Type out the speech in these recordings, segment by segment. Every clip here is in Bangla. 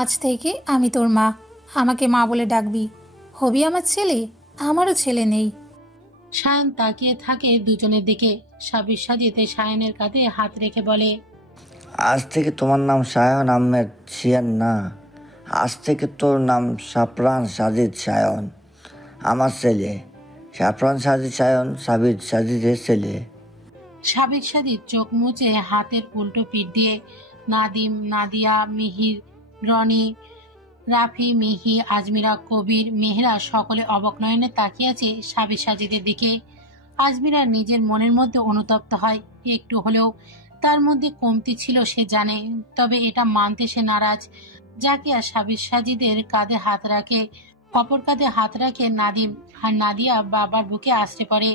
আজ থেকে আমি তোর মা, আমাকে মা বলে ডাকবি। হবি আমার ছেলে? আমারও ছেলে নেই। সায়ন তাকিয়ে থাকে দুজনের দিকে। সাবির সাজিতে সায়নের কাঁধে হাত রেখে বলে, আজ থেকে তোমার নাম সায়ন আহমেদ শিয়ান না, আজ থেকে তোর নাম সাফরান সাজিদ সায়ন, আমার ছেলে। সাফরান সাজিদ সায়ন সাবির সাজিদের ছেলে। সাবির সাজিদ চোখ মুছে হাতের উল্টো পিঠ দিয়ে নাদিম, নাদিয়া, মিহির, রনি, রাফি, মিহি, আজমিরা, কবির, মেহরা সকলে অবাক নয়নে তাকিয়ে আছে সাবির সাজিদের দিকে। আজমিরা নিজের মনের মধ্যে অনুতপ্ত হয়। একটু হলেও তার মধ্যে কমতি ছিল সে জানে, তবে এটা মানতে সে নারাজ। জাকিয়া সাবির সাজিদের কাঁধে হাত রাখে, অপর কাঁধে হাত রাখে নাদিম, আর নাদিয়া বাবার বুকে আশ্রে পড়ে।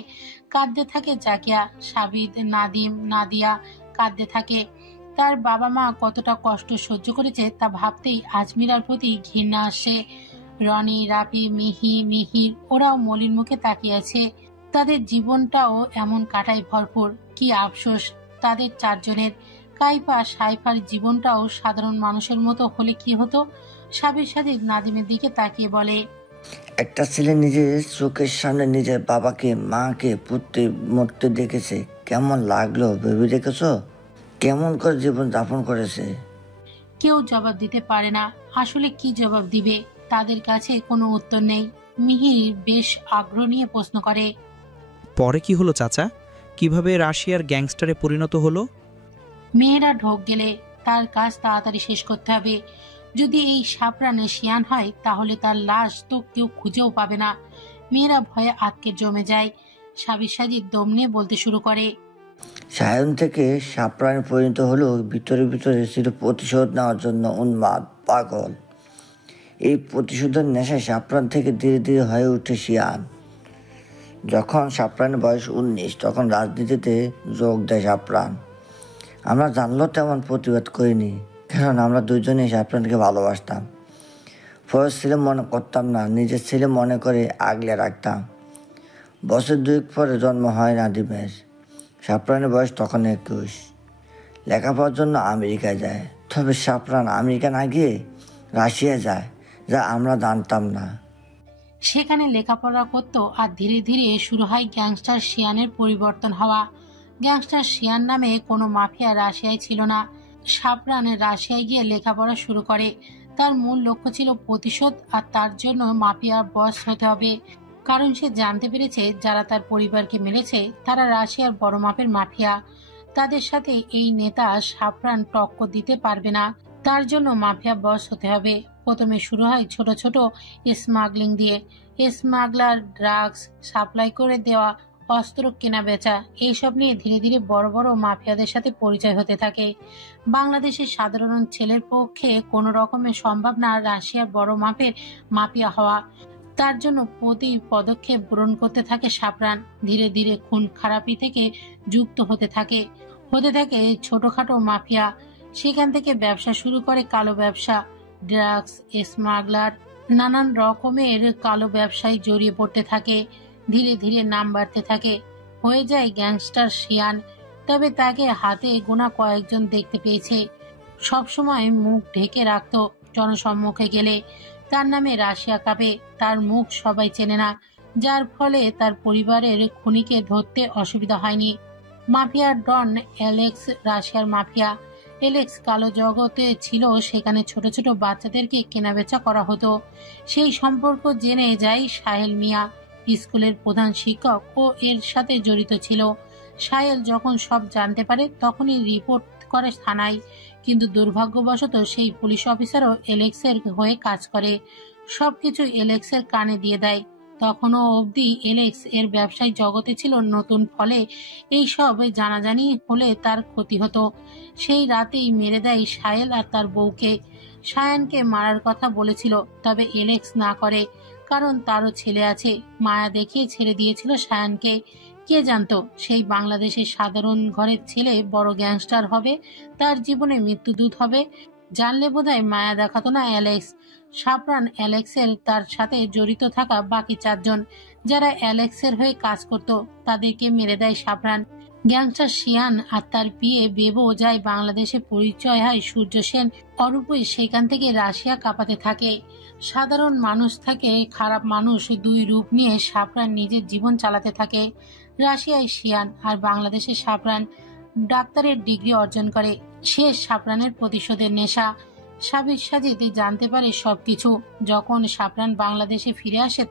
কাঁদতে থাকে জাকিয়া। সাবিদ, নাদিম, নাদিয়া কাঁদতে থাকে। তার বাবা মা কতটা কষ্ট সহ্য করেছে তা ভাবতেই আজমিরার প্রতি ঘৃণা আসে। রনি, রাফি, মিহি, মিহির ওরাও মলিন মুখে তাকিয়ে আছে। তাদের জীবনটাও এমন কাটায় ভরপুর। কি আফসোস তাদের চারজনের। কাইফা, সাইফার জীবনটাও সাধারণ মানুষের মতো হলে কি হতো? সাবির সাজিদ নাদিমের দিকে তাকিয়ে বলে, একটা ছেলে নিজের চোখের সামনে নিজের বাবাকে মাকে পুত্রে মরতে দেখেছে, কেমন লাগলো ভেবে দেখেছো? কেমন করে জীবন যাপন করেছে? কেউ জবাব দিতে পারে না। আসলে কি জবাব দিবে? তাদের কাছে কোনো উত্তর নেই। মিহির বেশ আগ্রহ নিয়ে প্রশ্ন করে, পরে কি হলো চাচা? কিভাবে রাশিয়ার গ্যাংস্টারে পরিণত হলো? মেয়েরা ঢোক গেলে তার কাজ তাড়াতাড়ি শেষ করতে হবে। যদি এই সাপরানে শিয়ান হয় তাহলে তার লাশ তো কেউ খুঁজেও পাবে না। মেয়েরা ভয়ে আটকে জমে যায়। সাবির সাজিদ দম নিয়ে বলতে শুরু করে, সায়ন থেকে সাপ্রাণে পরিণত হলেও ভিতরে ভিতরে ছিল প্রতিশোধ নেওয়ার জন্য উন্মাদ পাগল। এই প্রতিশোধের নেশায় সাপ্রাণ থেকে ধীরে ধীরে হয়ে ওঠে শিয়ান। যখন সাপ্রাণের বয়স 19 তখন রাজনীতিতে যোগ দেয় সাপ্রাণ। আমরা জানলেও তেমন প্রতিবাদ করিনি, কারণ আমরা দুজনেই সাপ্রাণকে ভালোবাসতাম। ফরজ ছেলে মনে করতাম না, নিজের ছেলে মনে করে আগলে রাখতাম। বছর 2 পরে জন্ম হয় নাদিমের। সাপ্রাণের বয়স তখন 21। লেখাপড়ার জন্য আমেরিকায় যায়, তবে সাপ্রাণ আমেরিকা না গিয়ে রাশিয়া যায়, যা আমরা জানতাম না। সেখানে লেখাপড়া করত আর ধীরে ধীরে শুরু হয় গ্যাংস্টার শিয়ানের পরিবর্তন হওয়া। গ্যাংস্টার শিয়ান নামে কোনো মাফিয়া রাশিয়ায় ছিল না। সাপরান রাশিয়ায় গিয়ে লেখাপড়া শুরু করে। তার মূল লক্ষ্য ছিল প্রতিশোধ, আর তার জন্য মাফিয়ার বস হতে হবে। কারণ সে জানতে পেরেছে যারা তার পরিবারকে মেরেছে তারা রাশিয়ার বড় মাপের মাফিয়া। তাদের সাথে এই নেতা সাপরান টক্কর দিতে পারবে না। তার জন্য মাফিয়া বস হতে হবে। প্রথমে শুরু হয় ছোট ছোট স্মাগলিং দিয়ে। স্মাগলার, ড্রাগস সাপ্লাই করে দেওয়া, অস্ত্র কেনা বেচা, এইসব নিয়ে ধীরে ধীরে বড় বড় মাফিয়াদের সাথে পরিচয় হতে থাকে। বাংলাদেশের সাধারণ ছেলের পক্ষে কোনো রকমের সম্ভব না রাশিয়ার বড় মাপের মাফিয়া হওয়া। তার জন্য প্রতি পদক্ষেপ গ্রহণ করতে থাকে সাপরান। ধীরে ধীরে খুন খারাপি থেকে যুক্ত হতে থাকে ছোটখাটো মাফিয়া। সেখান থেকে ব্যবসা শুরু করে কালো ব্যবসা, ড্রাগস, স্মাগলার, নানান রকমের কালো ব্যবসায় জড়িয়ে পড়তে থাকে। ধীরে ধীরে নাম বাড়তে থাকে, হয়ে যায় গ্যাংস্টার শিয়ান। তবে তাকে হাতে গোনা কয়েকজন দেখতে পেয়েছে। সবসময় মুখ ঢেকে রাখত। জনসম্মুখে গেলে তার নামে রাশিয়া কাঁপে। তার মুখ সবাই চেনে না, যার ফলে তার পরিবারের খুনিকে ধরতে অসুবিধা হয়নি। মাফিয়ার ডন অ্যালেক্স রাশিয়ার মাফিয়া। অ্যালেক্স কালো জগতে ছিল, সেখানে ছোট ছোট বাচ্চাদেরকে কেনাবেচা করা হতো। সেই সম্পর্ক জেনে যায় সাহেল মিয়া, স্কুলের প্রধান শিক্ষক, ও এর সাথে জড়িত ছিল। সাহেল যখন সব জানতে পারে তখনই রিপোর্ট করে থানায়, কিন্তু দুর্ভাগ্যবশত সেই পুলিশ অফিসারও এলেক্সের হয়ে কাজ করে। সবকিছু এলেক্সের কানে দিয়ে দেয়। তখনও অবধি এলেক্স এর ব্যবসায়ী জগতে ছিল নতুন, ফলে এই সব জানাজানি হলে তার ক্ষতি হতো। সেই রাতেই মেরে দেয় সাহেল আর তার বউকে। সায়ানকে মারার কথা বলেছিল, তবে এলেক্স না করে, কারণ তারও ছেলে আছে। মায়া দেখিয়ে ছেড়ে দিয়েছিল সায়ানকে। কে জানতো সেই বাংলাদেশের সাধারণ ঘরের ছেলে বড় গ্যাংস্টার হবে, তার জীবনে মৃত্যুদূত হবে। জানলে বোধহয় মায়া দেখাতো না অ্যালেক্স। সাপরান, অ্যালেক্সের তার সাথে জড়িত থাকা বাকি 4 জন যারা অ্যালেক্সের হয়ে কাজ করত, তাদেরকে মেরে দেয় সাপরান। গ্যাংস্টার শিয়ান আর তার বিয়ে বেবো যায় বাংলাদেশে, পরিচয় হয় সূর্য সেন অরূপই। সেখান থেকে রাশিয়া কাঁপাতে থাকে। সাধারণ মানুষ থেকে খারাপ মানুষ, দুই রূপ নিয়ে সাফরান নিজের জীবন চালাতে থাকে। রাশিয়ায় শিয়ান আর বাংলাদেশে সাফরান ডাক্তারের ডিগ্রি অর্জন করে। সে সাফরানের প্রতিশোধের নেশা। সাবির সাজিদ জানতে পারে সবকিছু। যখন সাফরান বাংলাদেশে ফিরে আসে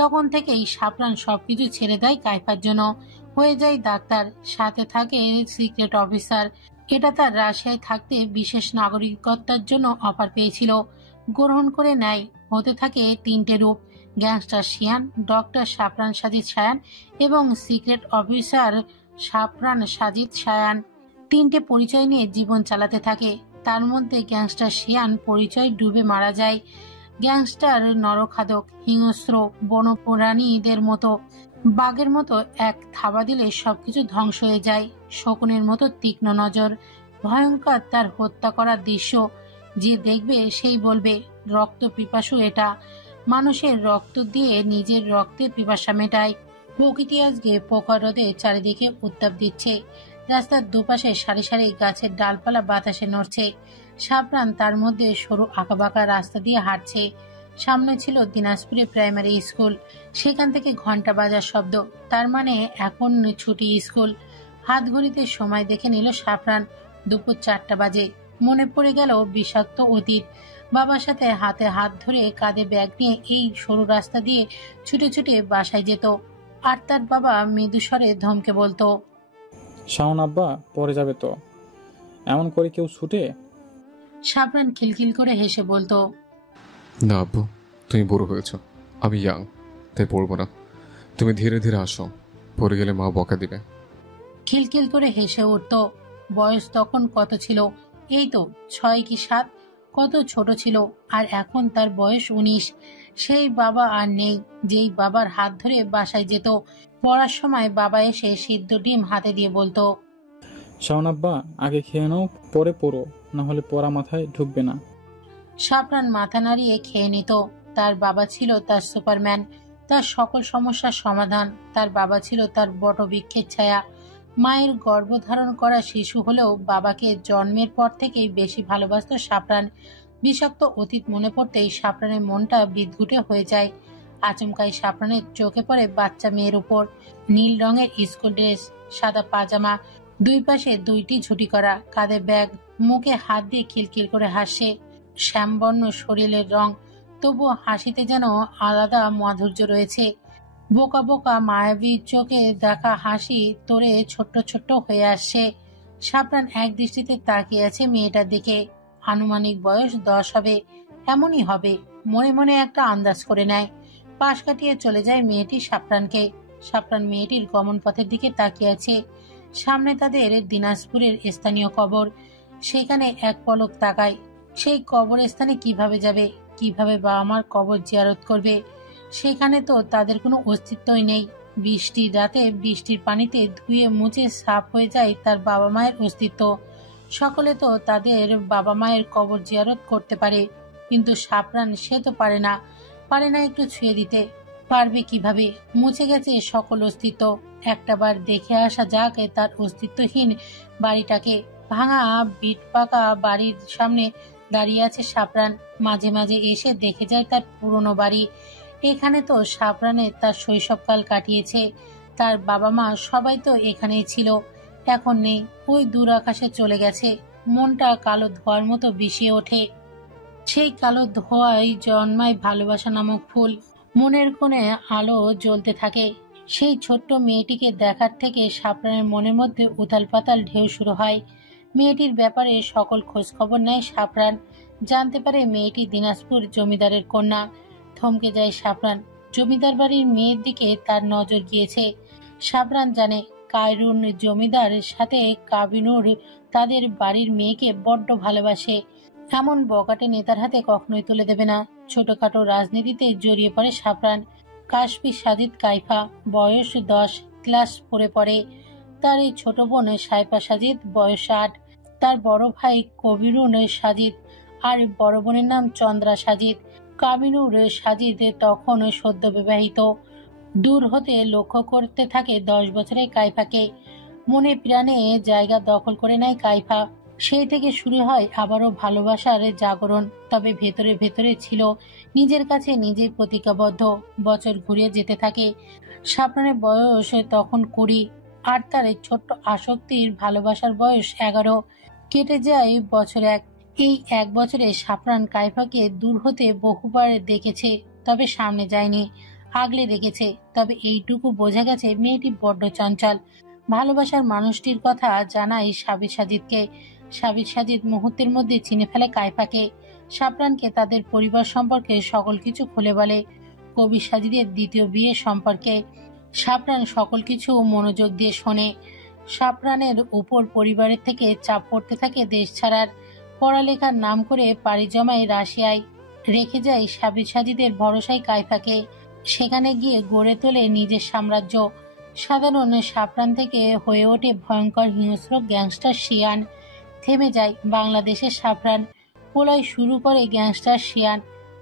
তখন থেকেই সাফরান সবকিছু ছেড়ে দেয় কাইফার জন্য। হয়ে যায় ডাক্তার, সাথে থাকে সিক্রেট অফিসার। এটা তার রাশিয়ায় থাকতে বিশেষ নাগরিকত্বের জন্য অফার পেয়েছিল, গ্রহণ করে নেয়। হতে থাকে তিনটে রূপ: গ্যাংস্টার শিয়ান, ডক্টর সাফরান সাজিদ সায়ান এবং সিক্রেট অফিসার সাফরান সাজিদ সায়ান। তিনটে পরিচয় নিয়ে জীবন চালাতে থাকে। তার মধ্যে গ্যাংস্টার শিয়ান পরিচয় ডুবে মারা যায়। গ্যাংস্টার নরখাদক, হিংস্র, বনপ্রাণীদের মতো। বাঘের মতো এক থাবা দিলে সবকিছু ধ্বংস হয়ে যায়। শকুনের মতো তীক্ষ্ণ নজর, ভয়ঙ্কর তার হত্যা করার দৃশ্য। যে দেখবে সেই বলবে রক্ত পিপাসু এটা। মানুষের রক্ত দিয়ে নিজের রক্তের পিপাসা মেটায়। প্রকৃতি আজকে প্রখর রোদে চারিদিকে উত্তাপ দিচ্ছে। রাস্তার দুপাশে সারি সারি গাছের ডালপালা বাতাসে নড়ছে। সাফরান তার মধ্যে সরু আঁকাবাঁকা রাস্তা দিয়ে হাঁটছে। সামনে ছিল দিনাজপুরে প্রাইমারি স্কুল। সেখান থেকে ঘন্টা বাজার শব্দ, তার মানে এখন ছুটি স্কুল। হাত ঘড়িতে সময় দেখে নিল সাফরান। দুপুর 4টা বাজে। মনে পড়ে গেল বিষাক্ত অতীত। বাবার সাথে হাতে হাত ধরে কাঁধে ব্যাগ নিয়ে এই সরু রাস্তা দিয়ে ছুটে ছুটে বাসায় যেত। আর তার বাবা মৃদুস্বরে ধমকে বলতো, শাওন আব্বা পরে যাবে তো, এমন করে কেউ ছুটে? সাফরান খিলখিল করে হেসে বলতো, না আব্বু, তুমি বড় হয়েছ, আমি ইয়াং, তাই পড়বো না। তুমি ধীরে ধীরে আসো, পড়ে গেলে মা বকা দিবে। খিলখিল করে হেসে উঠত। বয়স তখন কত ছিল? এই তো 6 কি 7। কত ছোট ছিল। আর এখন তার বয়স 19। সেই বাবা আর নেই, যেই বাবার হাত ধরে বাসায় যেত। পড়ার সময় বাবা এসে সিদ্ধ ডিম হাতে দিয়ে বলতো, শাওন আব্বা আগে খেয়ে নাও, পরে পড়ো, না হলে পড়া মাথায় ঢুকবে না। সাফরান মাথা নাড়িয়ে খেয়ে নিত। তার বাবা ছিল তার সুপারম্যান, তার সকল সমস্যার সমাধান। তার বাবা ছিল তার বটবৃক্ষের ছায়া। মায়ের গর্ভধারণ করা শিশু হলেও বাবাকে জন্মের পর থেকেই বেশি ভালোবাসত সাফরান। বিষাক্ত অতীত মনে পড়তেই সাফরানের মনটা বিদঘুটে হয়ে যায়। আচমকাই সাফরানের চোখে পড়ে বাচ্চা মেয়ের উপর। নীল রঙের স্কুল ড্রেস, সাদা পাজামা, দুই পাশে 2টি ঝুঁটি করা, কাঁধে ব্যাগ, মুখে হাত দিয়ে খিলখিল করে হাসে। শ্যামবর্ণ শরীরের রং, তবুও হাসিতে যেন আলাদা মাধুর্য রয়েছে। বোকা বোকা মায়াবী চোখে দেখা হাসি তোরে ছোট্ট ছোট্ট হয়ে আসছে। সাফরান এক দৃষ্টিতে তাকিয়ে আছে মেয়েটার দিকে। আনুমানিক বয়স 10 হবে, এমনই হবে মনে মনে একটা আন্দাজ করে নেয়। পাশ কাটিয়ে চলে যায় মেয়েটি সাফরানকে। সাফরান মেয়েটির গমন পথের দিকে তাকিয়ে আছে। সামনে তাদের দিনাজপুরের স্থানীয় কবর। সেখানে এক পলক তাকায়। সেই কবরস্থানে কিভাবে যাবে? কিভাবে বাবা মার কবর জিয়ারত করবে? সেখানে তো তাদের কোনো অস্তিত্বই নেই। বৃষ্টির রাতে বৃষ্টির পানিতে ধুয়ে মুছে সাফ হয়ে যায় তার বাবা মায়ের অস্তিত্ব। সকলে তো তাদের বাবা মায়ের কবর জিয়ারত করতে পারে, কিন্তু সাফরান সে তো পারে না একটু ছুঁয়ে দিতে। পারবে কিভাবে? মুছে গেছে সকল অস্তিত্ব। একটাবার দেখে আসা যাক তার অস্তিত্বহীন বাড়িটাকে। ভাঙা বিট পাকা বাড়ির সামনে দাঁড়িয়ে আছে সাফরান। মাঝে মাঝে এসে দেখে যায় তার পুরনো বাড়ি। এখানে তো সাফরানের তার শৈশবকাল কাটিয়েছে। তার বাবা মা সবাই তো এখানেই ছিল। এখন নেই, ওই দূর আকাশে চলে গেছে। মনটা কালো ধোঁয়ার মতো বিষিয়ে ওঠে। সেই কালো ধোঁয়ায় জন্মায় ভালোবাসা নামক ফুল। মনের কোণে আলো জ্বলতে থাকে। সেই ছোট্ট মেয়েটিকে দেখার থেকে সাফরানের মনের মধ্যে উথাল পাতাল ঢেউ শুরু হয়। মেয়েটির ব্যাপারে সকল খোঁজখবর নেয় সাফরান। জানতে পারে মেয়েটি দিনাজপুর জমিদারের কন্যা। থমকে যায় সাফরান। জমিদার বাড়ির মেয়ের দিকে তার নজর গিয়েছে। সাফরান জানে কায়রুন জমিদার সাথে কাবিনুর তাদের বাড়ির মেয়েকে বড্ড ভালোবাসে। এমন বকাটে নেতার হাতে কখনোই তুলে দেবে না। ছোটখাটো রাজনীতিতে জড়িয়ে পড়ে সাফরান। কাশফি সাজিদ কাইফা, বয়স 10, ক্লাস 4-এ পড়ে। তার এই ছোট বোন সাইফা সাজিদ, বয়স 8। তার বড় ভাই কবিরুন সাজিদ, আর বড় বোনের নাম চন্দ্রা সাজিদ। কামিনুর সাজিদ তখন সদ্য বিবাহিত। দূর হতে লক্ষ্য করতে থাকে 10 বছরের কাইফাকে। মনে প্রাণে জায়গা দখল করে নেয় কাইফা। সেই থেকে শুরু হয় আবারও ভালোবাসার জাগরণ। তবে ভেতরে ভেতরে ছিল নিজের কাছে নিজেই প্রতিজ্ঞাবদ্ধ। বছর ঘুরিয়ে যেতে থাকে। সাফরানের বয়স তখন 20, আর তার এই ছোট্ট আসক্তির ভালোবাসার বয়স 11। কেটে যায় বছর এক। এই 1 বছরে সাফরান কাইফাকে দূর হতে বহুবার দেখেছে, তবে সামনে যায়নি, আগলে রেখেছে। তবে এইটুকু বোঝা গেছে মেয়েটি বড্ড চঞ্চল। ভালোবাসার মানুষটির কথা জানাই সাবির সাজিদকে। সাবির সাজিদ মুহূর্তের মধ্যে চিনে ফেলে কাইফাকে। সাফরানকে তাদের পরিবার সম্পর্কে সকল কিছু খুলে বলে। কবির সাজিদের দ্বিতীয় বিয়ে সম্পর্কে সাফরান সকল কিছু মনোযোগ দিয়ে শোনে। সাফরানের উপর পরিবারের থেকে চাপ পড়তে থাকে দেশ ছাড়ার। পড়ালেখার নাম করে পাড়ি জমায় রাশিয়ায়, রেখে যায় সাবির সাজিদের ভরসায় কাইফাকে। সেখানে গিয়ে গড়ে তোলে নিজের সাম্রাজ্য। সাধারণ সাফরান থেকে হয়ে ওঠে ভয়ঙ্কর হিংস্র গ্যাংস্টার শিয়ান। থেমে যায় বাংলাদেশের সাফরান, প্রলয় শুরু করে গ্যাংস্টার শিয়ান।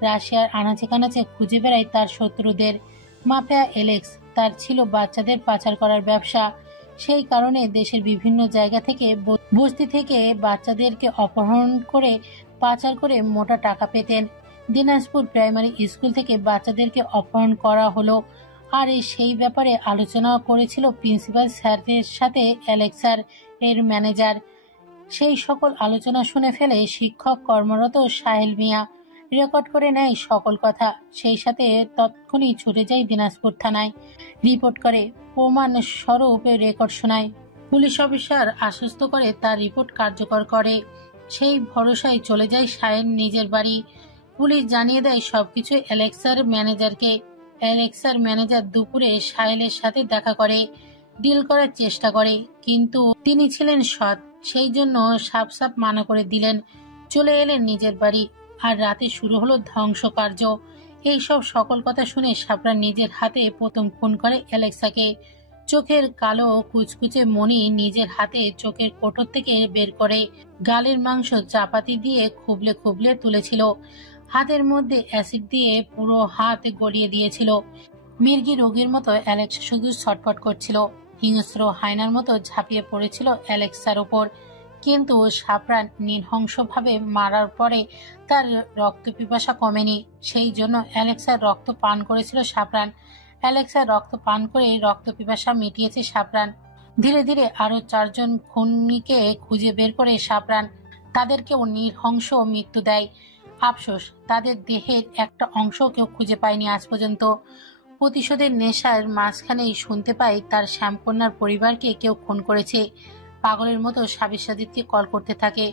রাশিয়ার আনাচে কানাচে খুঁজে বেড়ায় তার শত্রুদের। মাফিয়া এলেক্স, তার ছিল বাচ্চাদের পাচার করার ব্যবসা। সেই কারণে দেশের বিভিন্ন জায়গা থেকে বস্তি থেকে বাচ্চাদেরকে অপহরণ করে পাচার করে মোটা টাকা পেতেন। দিনাজপুর প্রাইমারি স্কুল থেকে বাচ্চাদেরকে অপহরণ করা হলো, আর সেই ব্যাপারে আলোচনা করেছিল প্রিন্সিপাল স্যারের সাথে অ্যালেক্সার এর ম্যানেজার। সেই সকল আলোচনা শুনে ফেলে শিক্ষক কর্মরত সাহেল মিয়া। রেকর্ড করে নেয় সকল কথা। সেই সাথে তৎক্ষণই ছুটে যায় দিনাজপুর থানায়, রিপোর্ট করে, প্রমাণ স্বরূপ রেকর্ড শোনায়। পুলিশ অফিসার আশ্বস্ত করে তার রিপোর্ট কার্যকর করে। সেই ভরসায় চলে যায় সাহেল নিজের বাড়ি। পুলিশ জানিয়ে দেয় সবকিছু অ্যালেক্সার ম্যানেজারকে। অ্যালেক্সার ম্যানেজার দুপুরে সাহেলের সাথে দেখা করে, ডিল করার চেষ্টা করে, কিন্তু তিনি ছিলেন সৎ, সেই জন্য সাফ সাফ মানা করে দিলেন। চলে এলেন নিজের বাড়ি, আর রাতে শুরু হলো ধ্বংসকার্য। এইসব সকল কথা শুনে সাফরান নিজের হাতে প্রথম খুন করে অ্যালেক্সাকে। চোখের কালো কুচকুচে মণি নিজের হাতে চোখের কোটর থেকে বের করে গালের মাংস চাপাতি দিয়ে খুবলে খুবলে তুলেছিল। হাতের মধ্যে অ্যাসিড দিয়ে পুরো হাত গলিয়ে দিয়েছিল। মির্গি রোগীর মতো অ্যালেক্সা শুধু ছটফট করছিল। হিংস্র হায়নার মতো ঝাঁপিয়ে পড়েছিল অ্যালেক্সার ওপর। কিন্তু সাফরান নৃশংসভাবে মারার পরে তার রক্ত পিপাসা কমেনি। সেই জন্য অ্যালেক্সার রক্ত পান করেছিল সাফরান। অ্যালেক্সার রক্ত পান করে রক্ত পিপাসা মিটিয়েছে সাফরান। ধীরে ধীরে আরো 4 জন খুনিকে খুঁজে বের করে সাফরান তাদেরকেও নৃশংস মৃত্যু দেয়। আফসোস, তাদের দেহের একটা অংশ কেউ খুঁজে পায়নি আজ পর্যন্ত। প্রতিশোধের নেশার মাঝখানেই শুনতে পাই তার শ্যামকন্যার পরিবারকে কেউ খুন করেছে। পাগলের মতো সাবির সাজিদকে কল করতে থাকে,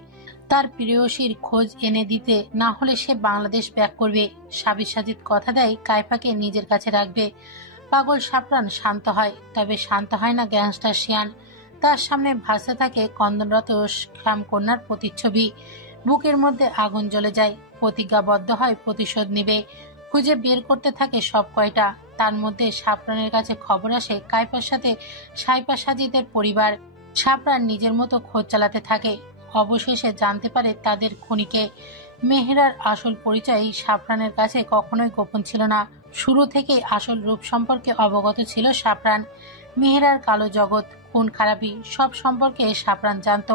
তার প্রেয়সীর খোঁজ এনে দিতে, না হলে সে বাংলাদেশ ব্যাক করবে। সাবির সাজিদ কথা দেয় কাইফাকে নিজের কাছে রাখবে। পাগল সাফরান শান্ত হয়, তবে শান্ত হয় না গ্যাংস্টার শিয়ান। তার সামনে ভাসতে থাকে কন্দনরত শ্যামকন্যার প্রতিচ্ছবি। বুকের মধ্যে আগুন জ্বলে যায়। প্রতিজ্ঞাবদ্ধ হয় প্রতিশোধ নেবে। খুঁজে বের করতে থাকে সব কয়টা। তার মধ্যে সাফরানের কাছে খবর আসে কাইফার সাথে সাইফা সাজিদের পরিবার। সাফরান নিজের মতো খোঁজ চালাতে থাকে। অবশেষে জানতে পারে তাদের খুনিকে। মেহেরার আসল পরিচয় সাফরানের কাছে কখনোই গোপন ছিল না। শুরু থেকেই আসল রূপ সম্পর্কে অবগত ছিল সাফরান। মেহেরার কালো জগৎ, খুন খারাপি সব সম্পর্কে সাফরান জানত।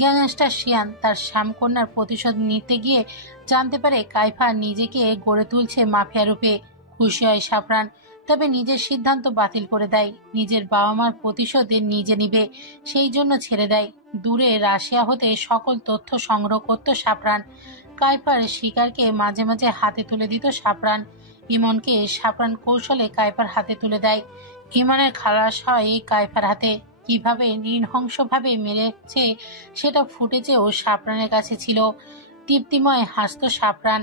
গ্যাংস্টার শিয়ান তার শ্যামকন্যার প্রতিশোধ নিতে গিয়ে জানতে পারে কাইফা নিজেকে গড়ে তুলছে মাফিয়া রূপে। খুশি হয় সাফরান, তবে নিজের সিদ্ধান্ত বাতিল করে দেয়। নিজের বাবা মার প্রতিশোধ নিজে নিবে, সেই জন্য ছেড়ে দেয়। দূরে রাশিয়া হতে সকল তথ্য সংগ্রহ করত সাফরান। কাইফার শিকারকে মাঝে মাঝে হাতে তুলে দিত সাফরান। ইমনকে সাফরান কৌশলে কাইফার হাতে তুলে দেয়। ইমনের খালাস হয় কাইফার হাতে। কিভাবে নৃশংসভাবে মেরেছে সেটা ফুটেজেও সাফরানের কাছে ছিল। তৃপ্তিময় হাসত সাফরান।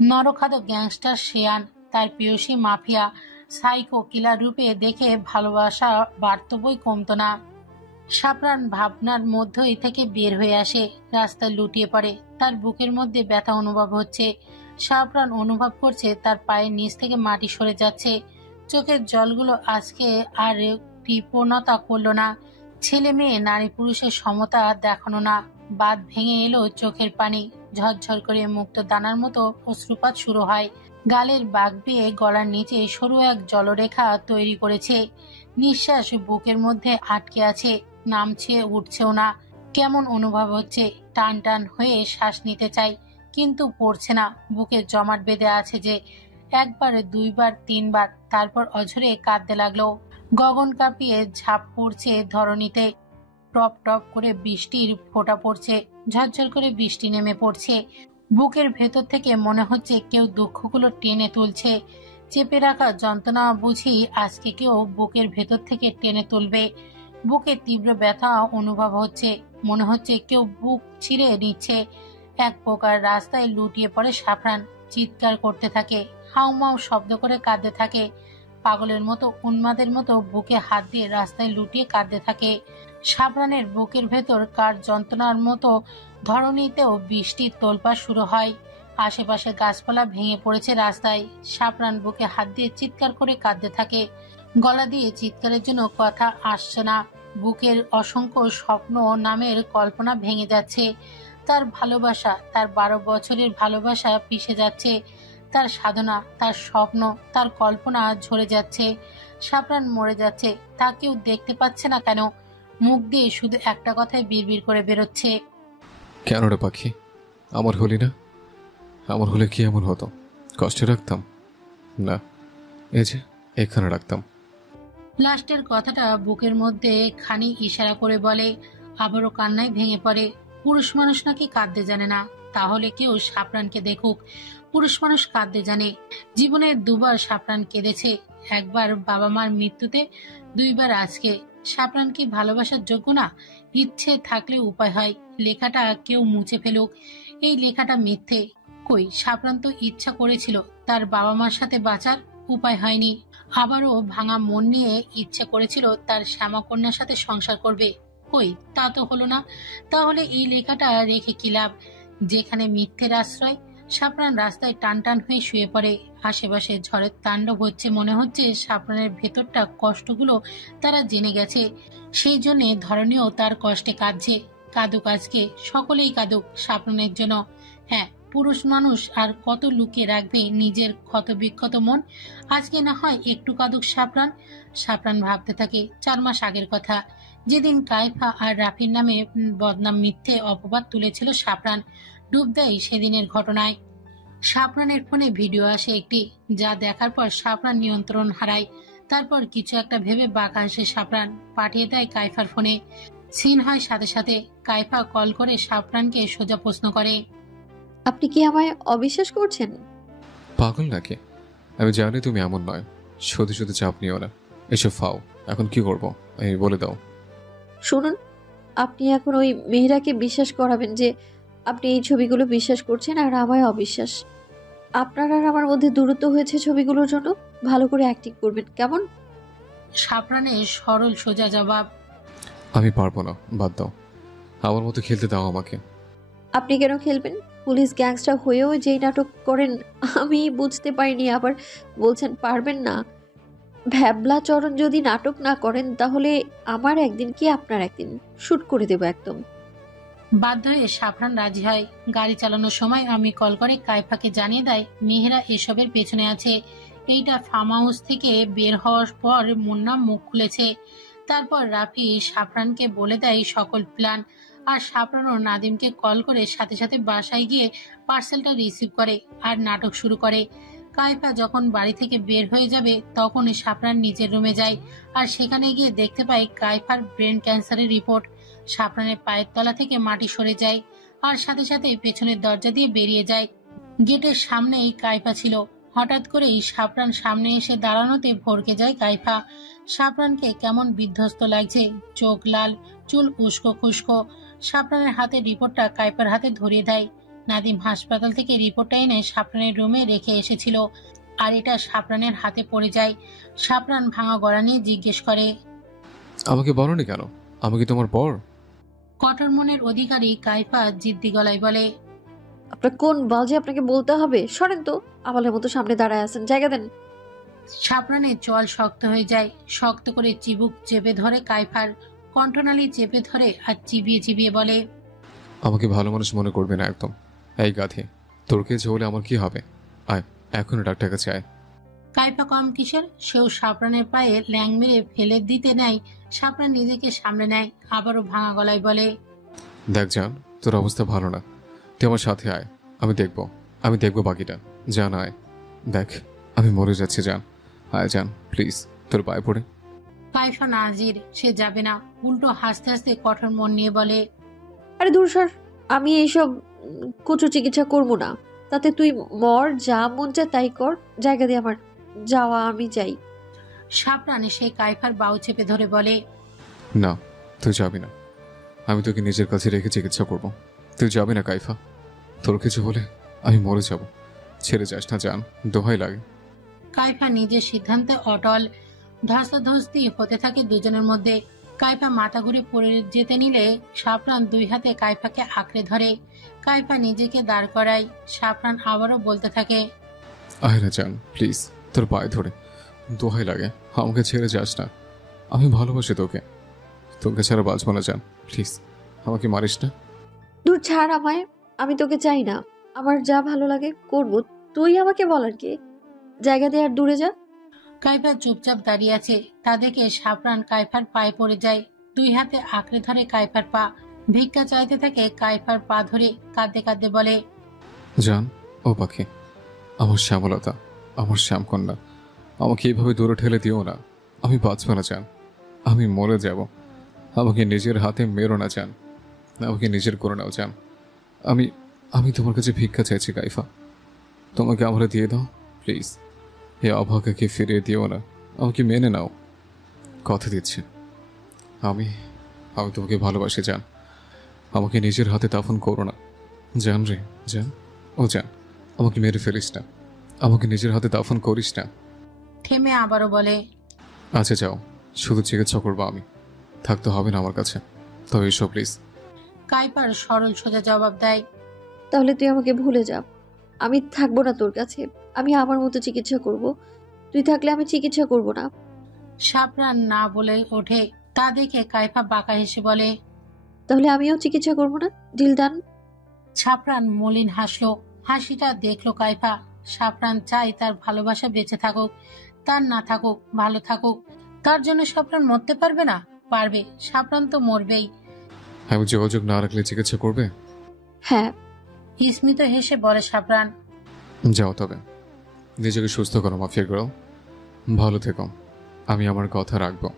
নরখাদক গ্যাংস্টার শিয়ান তার প্রেয়সী মাফিয়া সাইকো কিলার রূপে দেখে ভালোবাসা বাড়ত বই কমতো না। সাফরান ভাবনার মধ্যই থেকে বের হয়ে আসে, রাস্তায় লুটিয়ে পড়ে। তার বুকের মধ্যে ব্যথা অনুভব হচ্ছে। সাফরান অনুভব করছে তার পায়ের নিচ থেকে মাটি সরে যাচ্ছে। চোখের জলগুলো আজকে আর কৃপণতা করলো না। ছেলে মেয়ে নারী পুরুষের সমতা দেখানো না। বাঁধ ভেঙে এলো চোখের পানি। ঝরঝর করে মুক্ত দানার মতো অশ্রুপাত শুরু হয়। গালের বাঁক বেয়ে গলার নিচে সরু এক জলরেখা তৈরি করেছে। নিঃশ্বাস বুকের মধ্যে আটকে আছে। নামছে উঠছেও না। কেমন অনুভব হচ্ছে, টান টান হয়ে শ্বাস নিতে চাই, কিন্তু পড়ছে না। বুকে জমাট বেঁধে আছে যে। একবার, দুইবার, তিনবার, তারপর অঝরে কাঁদতে লাগলো। গগন কাঁপিয়ে ঝাঁপ পড়ছে ধরণীতে। টপ টপ করে বৃষ্টির ফোঁটা পড়ছে, ঝরঝর করে বৃষ্টি নেমে পড়ছে। বুকের ভেতর থেকে মনে হচ্ছে কেউ দুঃখগুলো টেনে তুলছে। চেপে রাখা যন্ত্রণা বুঝি আজকে কেউ বুকের ভেতর থেকে টেনে তুলবে। বুকে তীব্র ব্যথা অনুভব হচ্ছে, মনে হচ্ছে কেউ বুক ছিঁড়ে নিচ্ছে। এক প্রকার রাস্তায় লুটিয়ে পড়ে সাফরান, চিৎকার করতে থাকে, হাউমাউ শব্দ করে কাঁদতে থাকে। পাগলের মতো, উন্মাদের মতো বুকে হাত দিয়ে রাস্তায় লুটিয়ে কাঁদতে থাকে। সাফরানের বুকের ভেতর কার যন্ত্রণার মতো ধরণীতেও বৃষ্টির তোলপাড় শুরু হয়। আশেপাশে গাছপালা ভেঙে পড়েছে রাস্তায়। সাফরান বুকে হাত দিয়ে চিৎকার করে কাঁদতে থাকে। গলা দিয়ে চিৎকারের জন্য কথা আসছে না। বুকের অসংখ্য স্বপ্ন নামের কল্পনা ভেঙে যাচ্ছে। তার ভালোবাসা, তার 12 বছরের ভালোবাসা পিষে যাচ্ছে। তার সাধনা, তার স্বপ্ন, তার কল্পনা ঝরে যাচ্ছে। সাফরান মরে যাচ্ছে, তা কেউ দেখতে পাচ্ছে না কেন? মুখ দিয়ে শুধু একটা কথাই বিড়বিড় করে বেরোচ্ছে, কেন রে পাখি, আমার হলি না? আমার হলে কি এমন হতো? কষ্টে রাখতাম না, এই যে এখানে রাখতাম। লাস্টের কথাটা বুকের মধ্যে খানি ইশারা করে বলে, আবারও কান্নায় ভেঙে পড়ে। পুরুষ মানুষ নাকি কাঁদতে জানে না? তাহলে কেউ সাফরানকে দেখুক। পুরুষ মানুষ কাঁদতে জানে। জীবনে 2বার সাফরান কেঁদেছে, একবার বাবা মার মৃত্যুতে, 2বার আজকে। সাফরান কি ভালোবাসার যোগ্য না? ইচ্ছে থাকলে উপায় হয়, লেখাটা কেউ মুছে ফেলুক। এই লেখাটা মিথ্যে। কই, সাফরান তো ইচ্ছা করেছিল তার বাবা মার সাথে বাঁচার, উপায় হয়নি। আবারও ভাঙা মন নিয়ে ইচ্ছে করেছিল তার শ্যামাকন্যার সাথে সংসার করবে, কই তা তো হলো না। তাহলে এই লেখাটা রেখে কি লাভ? যেখানে মিথ্যের আশ্রয়। সাফরান রাস্তায় টান টান হয়ে শুয়ে পড়ে। আশেপাশে ঝড়ের তাণ্ডব হচ্ছে, মনে হচ্ছে সাফরানের ভেতরটা কষ্টগুলো তারা জেনে গেছে। সেই জন্যে ধরনীয় তার কষ্টে কাঁদছে। কাঁদুক আজকে, সকলেই কাঁদুক সাফরানের জন্য। হ্যাঁ, পুরুষ মানুষ আর কত লুকিয়ে রাখবে নিজের ক্ষত বিক্ষত মন? আজকে না হয় একটু কাঁদুক সাফরান। সাফরান ভাবতে থাকে 4 মাস আগের কথা, যেদিন কাইফা আর রাফির নামে বদনাম মিথ্যে অপবাদ তুলেছিল সাফরান। ডুব দেয় সেদিনের ঘটনায়। সাফরানের ফোনে ভিডিও আসে একটি, যা দেখার পর সাফরান নিয়ন্ত্রণ হারায়। তারপর কিছু একটা ভেবে বাঁকা হাসে সাফরান, পাঠিয়ে দেয় কাইফার ফোনে। সিন হয় সাথে সাথে। কাইফা কল করে সাফরানকে সোজা প্রশ্ন করে, আপনি কি আমায় অবিশ্বাস করছেন? পাগল নাকি? আমি জানি তুমি এমন নয়। শুধু শুধু চাপ নিও না, এসব ফাও। এখন কি করব এই বলে দাও। শুনুন, আপনি এখন ওই মেয়েরাকে বিশ্বাস করাবেন যে আপনি এই ছবিগুলো বিশ্বাস করছেন আর আমায় অবিশ্বাস। আপনার আর আমার মধ্যে দূরত্ব হয়েছে ছবিগুলোর জন্য। ভালো করে অ্যাক্টিং করবেন, কেমন? সাফরানের সরল সোজা জবাব, আমি পারবো না, বাদ দাও। আমার মতো খেলতে দাও আমাকে। আপনি কেন খেলবেন? পুলিশ গ্যাংস্টার হয়েও যেই নাটক করেন আমি বুঝতে পারিনি, আবার বলছেন পারবেন না। ভ্যাবলাচরণ যদি নাটক না করেন তাহলে আমার একদিন কি আপনার একদিন শুট করে দেবো একদম। বাধ্য হয়ে সাফরান রাজি হয়। গাড়ি চালানোর সময় আমি কল করে কাইফাকে জানিয়ে দেয় মেহেরা এসবের পেছনে আছে। এইটা ফার্ম হাউস থেকে বের হওয়ার পর মুন্না মুখ খুলেছে। তারপর রাফি সাফরানকে বলে দেয় সকল প্ল্যান। আর সাফরান ও নাদিমকে কল করে সাথে সাথে বাসায় গিয়ে পার্সেলটা রিসিভ করে আর নাটক শুরু করে। কাইফা যখন বাড়ি থেকে বের হয়ে যাবে তখন সাফরান নিজের রুমে যায় আর সেখানে গিয়ে দেখতে পায় কাইফার ব্রেন ক্যান্সারের রিপোর্ট। সাফরানের পায়ের তলা থেকে মাটি সরে যায় আর সাথে সাথে পেছনের দরজা দিয়ে বেরিয়ে যায়। গেটের সামনেই কাইফা ছিল। হঠাৎ করেই সাফরান সামনে এসে দাঁড়ানোতে ভড়কে যায় কাইফা। সাফরানকে কেমন বিধ্বস্ত লাগছে, চোখ লাল, চুল উস্কো খুস্কো। সাফরানের হাতে রিপোর্টটা কাইফার হাতে ধরিয়ে দেয়। নাদিম হাসপাতাল থেকে রিপোর্টটা এনে সাফরানের রুমে রেখে এসেছিল আর এটা সাফরানের হাতে পড়ে যায়। সাফরান ভাঙা গলা নিয়ে জিজ্ঞেস করে, আমাকে বলনি কেন? আমি কি তোমার পর? কঠোর মনের অধিকারী কাইফা জিদ্দি গলায় বলে, আপনার কোন বাজে আপনাকে বলতে হবে? সরেন তো, আবালের মতো সামনে দাঁড়ায় আছেন, জায়গা দেন। সাফরানের চোয়াল শক্ত হয়ে যায়। শক্ত করে চিবুক চেপে ধরে কাইফার, কণ্ঠনালী চেপে ধরে আর চিবিয়ে চিবিয়ে বলে, আমাকে ভালো মানুষ মনে করবে না একদম। এই গাধি, তোর কে হলে আমার কি হবে? আয় এখনই ডাক্তার কাছে আয়। কাইফা কম কিসের, সেও সাপরানের পায়ে ল্যাং মেরে ফেলে দিতে নেয়। সাপরান নিজেকে সামলে নেয়, আবারও ভাঙা গলায় বলে, দেখ জান, তোর অবস্থা ভালো না, তুই আমার সাথে আয়, আমি দেখবো বাকিটা। জান আয়, দেখ আমি মরে যাচ্ছি, জান আয় জান প্লিজ, তোর পায়ে পড়ে। কাইফা নাজির, সে যাবে না, উল্টো হাসতে হাসতে কঠোর মন নিয়ে বলে, আরে দূর সর, আমি এইসব কুচু চিকিৎসা করবো না। তাতে তুই মর, যা মন চায় তাই কর, জায়গা দিয়ে আমার যাওয়া, আমি যাই। সাপরান সে কাইফার বাউ চেপে ধরে বলে, না, তুই যাবি না, আমি তোকে নিজের কাছে রেখে চিকিৎসা করব। তুই যাবি না কাইফা, তোর কিছু হলে আমি মরে যাব, ছেড়ে যাস না জান, দোহাই লাগে। কাইফা নিজের সিদ্ধান্তে অটল। ধস্তাধস্তি হতে থাকে দুজনের মধ্যে। কাইফা মাথা ঘুরে পড়ে যেতে নিলে সাফরান দুই হাতে কাইফাকে আঁকড়ে ধরে। কাইফা নিজেকে দাঁড় করায়। সাফরান আবারও বলতে থাকে, আয় না জান প্লিজ, তোর পায়ে ধরে দোহাই লাগে, আমাকে ছেড়ে যাস না, আমি ভালোবাসি তোকে, তোকে ছাড়া বাঁচবো না জান, প্লিজ আমাকে মারিস না। দূর ছাড় আমায়, আমি তোকে চাই না, আমার যা ভালো লাগে করব, তুই আমাকে বলার কি? জায়গা দিয়ে আর দূরে যা। কাইফা চুপচাপ দাঁড়িয়ে আছে। তা দেখে সাফরান কাইফার পায়ে পড়ে যায়, দুই হাতে আঁকড়ে ধরে কাইফার পা। ভিক্ষা চাইতে থাকে কাইফার পা ধরে, কাঁদতে কাঁদতে বলে, জান ও পাখি, আমার শ্যামলতা, আমার শ্যামকন্যা, আমাকে এইভাবে দূরে ঠেলে দিও না, আমি বাঁচবো না জান, আমি মরে যাব, আমাকে নিজের হাতে মেরো না জান, আমাকে নিজের করে নাও জান, আমি আমি তোমার কাছে ভিক্ষা চাইছি কাইফা, তোমাকে আমরা দিয়ে দাও প্লিজ, এই অভাগাকে ফিরিয়ে দিও না, আমাকে মেনে নাও, কথা দিচ্ছি, আমি আমি তোমাকে ভালোবাসি জান, আমাকে নিজের হাতে দাফন করো না জান রে, জান ও জান, আমাকে মেরে ফেলিস না, আমাকে নিজের হাতে দাফন করিস না। থেমে আবারও বলে, আচ্ছা যাও, শুধু চিকিৎসা করবো আমি, থাকতে হবে না আমার কাছে, তবে এসো প্লিজ। কাইফার সরল সোজা জবাব দেয়, তাহলে তুই আমাকে ভুলে যা, আমি থাকবো না তোর কাছে, আমি আমার মতো চিকিৎসা করব, তুই থাকলে আমি চিকিৎসা করব না। সাফরান না বলে ওঠে। তা দেখে কাইফা বাঁকা হেসে বলে, তাহলে আমিও চিকিৎসা করব না, ডিল ডান। সাফরান মলিন হাসলো। হাসিটা দেখলো কাইফা। সাফরান চাই তার ভালোবাসা বেঁচে থাকুক, তার না থাকুক, ভালো থাকুক। তার জন্য সাফরান মরতে পারবে না? পারবে, সাফরান তো মরবেই। আমি যোগাযোগ না রাখলে চিকিৎসা করবে? হ্যাঁ। স্মিত হেসে বলে সাফরান, যাও তবে, নিজেকে সুস্থ করো মাফিয়া গার্ল, ভালো থেকো, আমি আমার কথা রাখবো,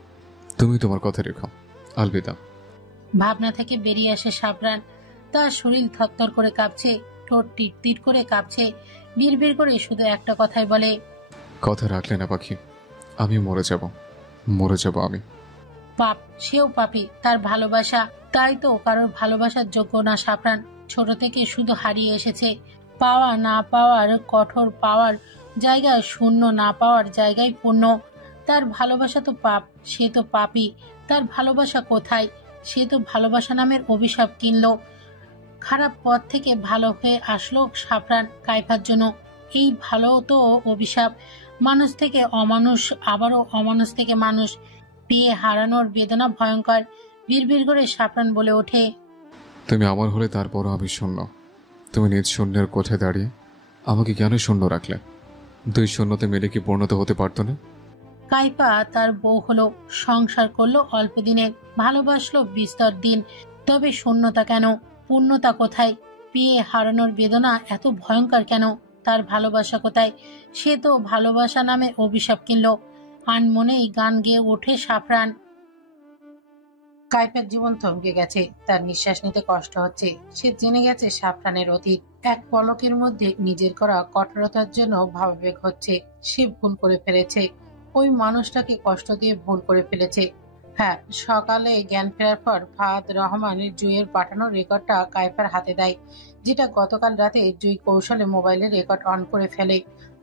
তুমি তোমার কথা রেখো, আলবিদা। ভাবনা থেকে বেরিয়ে আসে সাফরান। তার শরীর থরথর করে কাঁপছে, ঠোঁট টিট করে কাঁপছে। বিড়বিড় করে শুধু একটা কথাই বলে, কথা রাখলে না পাখি, আমি মরে যাব আমি। পাপ, সেও পাপী, তার ভালোবাসা। তাই তো কারোর ভালোবাসার যোগ্য না সাফরান। ছোট থেকে শুধু হারিয়ে এসেছে। পাওয়া না পাওয়ার কঠোর, পাওয়ার জায়গায় শূন্য, না পাওয়ার জায়গায় পূর্ণ। তার ভালোবাসা তো পাপ, সে তো পাপী। তার ভালোবাসা কোথায়? সে তো ভালোবাসা নামের অভিশাপ কিনল। খারাপ পথ থেকে ভালো হয়ে আসলো সাফরান কাইফার জন্য। এই ভালো তো অভিশাপ। মানুষ থেকে অমানুষ, আবারও অমানুষ থেকে মানুষ। পেয়ে হারানোর বেদনা ভয়ঙ্কর। বিড়বিড় করে সাফরান বলে ওঠে, তুমি আমার হলে তারপরও আমি শূন্য। তুমি নিজ শূন্যের কোঠায় দাঁড়িয়ে আমাকে কেন শূন্য রাখলে? দুই শূন্যতে মিলে কি পূর্ণতা হতে পারতো না? কাইফা তার বউ হলো, সংসার করলো অল্প দিনের, ভালোবাসলো বিস্তর দিন। তবে শূন্যতা কেন? পূর্ণতা কোথায়? পেয়ে হারানোর বেদনা এত ভয়ঙ্কর কেন? তার ভালোবাসা কোথায়? সে তো ভালোবাসা নামে অভিশাপ কিনল। আনমনেই গান গেয়ে ওঠে সাফরান। কাইফার জীবন থমকে গেছে, তার নিঃশ্বাস নিতে কষ্ট হচ্ছে। সে জেনে গেছে সাফরানের অতীত। এক পলকের মধ্যে নিজের করা কঠোরতার জন্য ভাবাবেগ হচ্ছে। সে ভুল করে ফেলেছে, ওই মানুষটাকে কষ্ট দিয়ে ভুল করে ফেলেছে। হ্যাঁ, সকালে জ্ঞান ফেরার পর ফাহাদ রহমানের জুইয়ের পাঠানো রেকর্ডটা কাইফার হাতে দেয়, যেটা গতকাল রাতে জুই কৌশলে মোবাইলে রেকর্ড অন করে ফেলে।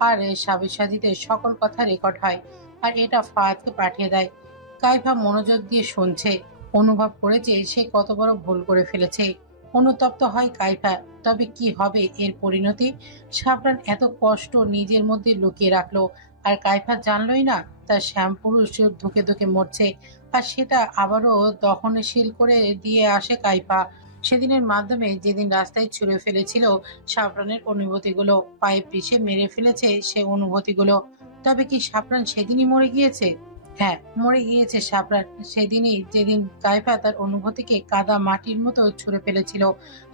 আর সাবিসাদিতে সকল কথা রেকর্ড হয়, আর এটা ফাহাদকে পাঠিয়ে দেয়। কাইফা মনোযোগ দিয়ে শুনছে, অনুভব করেছে সে কত বড় ভুল করে ফেলেছে। অনুতপ্ত হয় কাইফা। তবে কি হবে এর পরিণতি? সাফরান এত কষ্ট নিজের মধ্যে লুকিয়ে রাখলো, আর কাইফা জানলই না তার শ্যামপুরুষ ধুকে ধুকে মরছে। আর সেটা আবারও দহনশীল করে দিয়ে আসে কাইফা। সেদিনের মাধ্যমে যেদিন রাস্তায় ছুঁড়ে ফেলেছিল সাফরানের অনুভূতিগুলো, পায়ে পিষে মেরে ফেলেছে সে অনুভূতিগুলো। তবে কি সাপরান সেদিনই মরে গিয়েছে? হ্যাঁ, মরে গিয়েছে সাপরান সেদিনই, যেদিন কাইফা তার অনুভূতিকে কাদা মাটির মতো ছুঁড়ে ফেলেছিল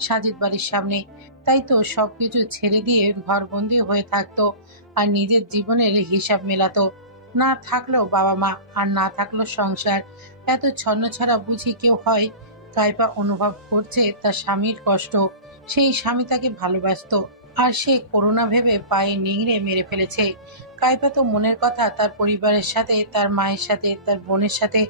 সাজিদ বাড়ির সামনে। তাই তো সবকিছু ছেড়ে দিয়ে ঘরবন্দি হয়ে থাকতো আর নিজের জীবনের হিসাব মেলাতো। না থাকলো বাবা মা, আর না থাকলো সংসার। এত ছন্ন ছাড়া বুঝি কেউ হয়? কাইফা অনুভব করছে তার স্বামীর কষ্ট। সেই স্বামী তাকে ভালোবাসতো, আর সে করোনা ভেবে পায়ে নিংড়ে মেরে ফেলেছে। কাইফা তো মনের কথা তার পরিবারের সাথে, তার মায়ের সাথে, তার বোনের সাথে,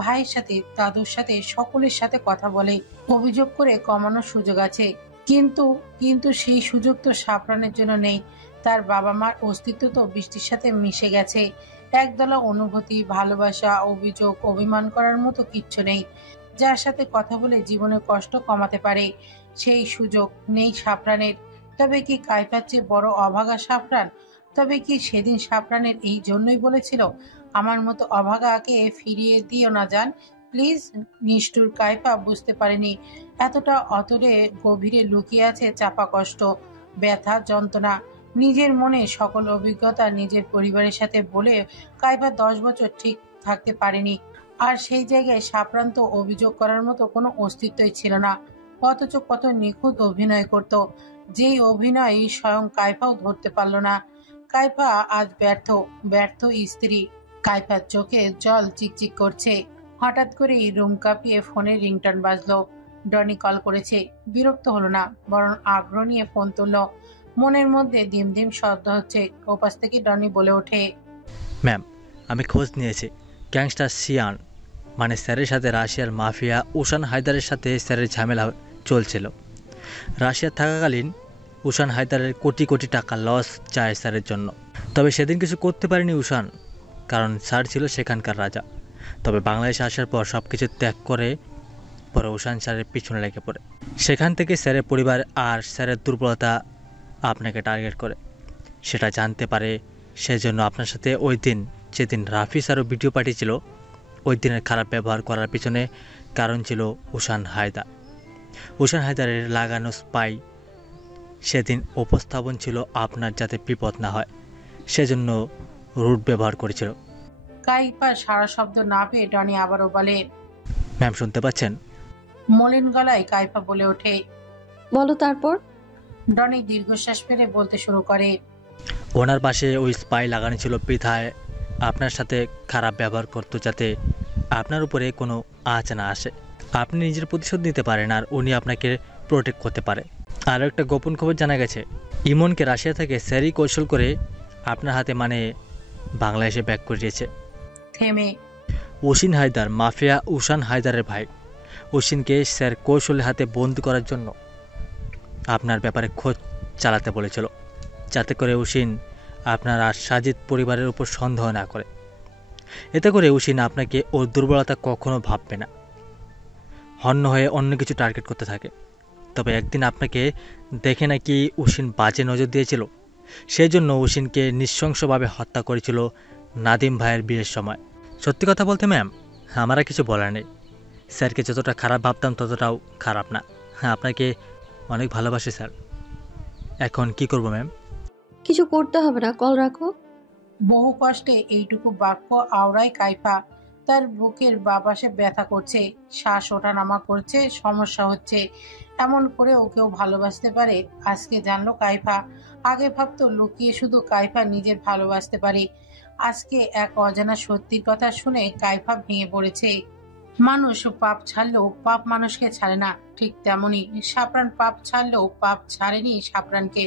ভাইয়ের সাথে, দাদুর সাথে, সকলের সাথে কথা বলে। অভিযোগ করে কমানোর সুযোগ আছে, কিন্তু কিন্তু সেই সুযোগ তো সাপরানের জন্য নেই। তার বাবা মার অস্তিত্ব তো বৃষ্টির সাথে মিশে গেছে। একদলা অনুভূতি, ভালোবাসা, অভিযোগ, অভিমান করার মতো কিচ্ছু নেই যার সাথে কথা বলে জীবনের কষ্ট কমাতে পারে। সেই সুযোগ নেই সাপরানের। তবে কি কাইফার চেয়ে বড় অভাগা সাপরান? তবে কি সেদিন সাপরানের এই জন্যই বলেছিল, আমার মতো অভাগাকে ফিরিয়ে দিও না জান প্লিজ? নিষ্ঠুর কাইফা বুঝতে পারেনি এতটা অতরে গভীরে লুকিয়ে আছে চাপা কষ্ট, ব্যথা, যন্ত্রণা। নিজের মনে সকল অভিজ্ঞতা নিজের পরিবারের সাথে বলে কাইফা 10 বছর ঠিক থাকতে পারেনি। আর সেই জায়গায় সাপরান তো অভিযোগ করার মতো কোনো অস্তিত্বই ছিল না। অথচ কত নিখুঁত অভিনয় করত, যেই অভিনয় স্বয়ং কাইফাও ধরতে পারল না। কাইফা আজ ব্যর্থ, ব্যর্থ স্ত্রী। কাইফার চোখে জল চিকচিক করছে। হঠাৎ করেই রুম কাঁপিয়ে ফোনে রিংটন বাজলো। ডনি কল করেছে। বিরক্ত হলো না, বরং আগ্রহ নিয়ে ফোন তুলল। মনের মধ্যে দিম দিম শব্দ হচ্ছে। ওপাশ থেকে ডনি বলে ওঠে, ম্যাম, আমি খোঁজ নিয়েছি। গ্যাংস্টার শিয়ান মানে স্যারের সাথে রাশিয়ার মাফিয়া উসান হায়দারের সাথে স্যারের ঝামেলা চলছিল। রাশিয়া থাকাকালীন উসান হায়দারের কোটি কোটি টাকা লস যায় স্যারের জন্য। তবে সেদিন কিছু করতে পারেনি উসান, কারণ স্যার ছিল সেখানকার রাজা। তবে বাংলাদেশে আসার পর সব কিছু ত্যাগ করে পরে উসান স্যারের পিছনে লেগে পড়ে। সেখান থেকে স্যারের পরিবার আর স্যারের দুর্বলতা আপনাকে টার্গেট করে সেটা জানতে পারে। সেজন্য আপনার সাথে ওই দিন, যেদিন রাফি স্যারও ভিডিও পাঠিয়েছিল, ওই দিনের খারাপ ব্যবহার করার পিছনে কারণ ছিল উসান হায়দার। উসান হায়দারের লাগানো স্পাই সেদিন উপস্থাপন ছিল আপনার যাতে বিপদ না হয়, সেজন্য রুট ব্যবহার করেছিল। কাইফা সারা শব্দ না পেয়ে ডনি আবারও বলে, ম্যাম শুনতে পাচ্ছেন? মলিন গলায় কাইফা বলে ওঠে। বলো তারপর। ডনি দীর্ঘশ্বাস ফেলে বলতে শুরু করে, ওনার পাশে ওই স্পাই লাগানো ছিল বিধায় আপনার সাথে খারাপ ব্যবহার করতো, যাতে আপনার উপরে কোনো আঁচ না আসে, আপনি নিজের প্রতিশোধ নিতে পারেন আর উনি আপনাকে প্রোটেক্ট করতে পারে। আরও একটা গোপন খবর জানা গেছে, ইমনকে রাশিয়া থেকে স্যারই কৌশল করে আপনার হাতে মানে বাংলাদেশে ব্যাক করিয়েছে। থেমে, উসিন হায়দার মাফিয়া উসান হায়দারের ভাই। উসিনকে স্যার কৌশলের হাতে বন্দি করার জন্য আপনার ব্যাপারে খোঁজ চালাতে বলেছিল, যাতে করে উসিন আপনার আর সাজিদ পরিবারের উপর সন্দেহ না করে। এতে করে উসিন আপনাকে ওর দুর্বলতা কখনো ভাববে না, হন্য হয়ে অন্য কিছু টার্গেট করতে থাকে। তবে একদিন আপনাকে দেখে নাকি উসিন বাজে নজর দিয়েছিল, সেই জন্য উসিনকে নৃশংসভাবে হত্যা করেছিল নাদিম ভাইয়ের বিয়ের সময়। সত্যি কথা বলতে ম্যাম, আমার আর কিছু বলার নেই। স্যারকে যতটা খারাপ ভাবতাম ততটাও খারাপ না। আপনাকে অনেক ভালোবাসি স্যার। এখন কি করব ম্যাম? কিছু করতে হবে না, কল রাখো। বহু কষ্টে এইটুকু বাক্য আওড়ায় কাইফা। তার বুকের বাপাশে ব্যথা করছে, শ্বাস ওঠানামা করছে, সমস্যা হচ্ছে। এমন করেও কেউ ভালোবাসতে পারে? আজকে জানলো কাইফা। আগে ভাবতো লুকিয়ে শুধু কাইফা নিজের ভালোবাসতে পারে। আজকে এক অজানা সত্যির কথা শুনে কাইফা ভেঙে পড়েছে। মানুষ পাপ ছাড়লেও পাপ মানুষকে ছাড়ে না, ঠিক তেমনি সাপরান পাপ ছাড়লেও পাপ ছাড়েনি সাপরানকে।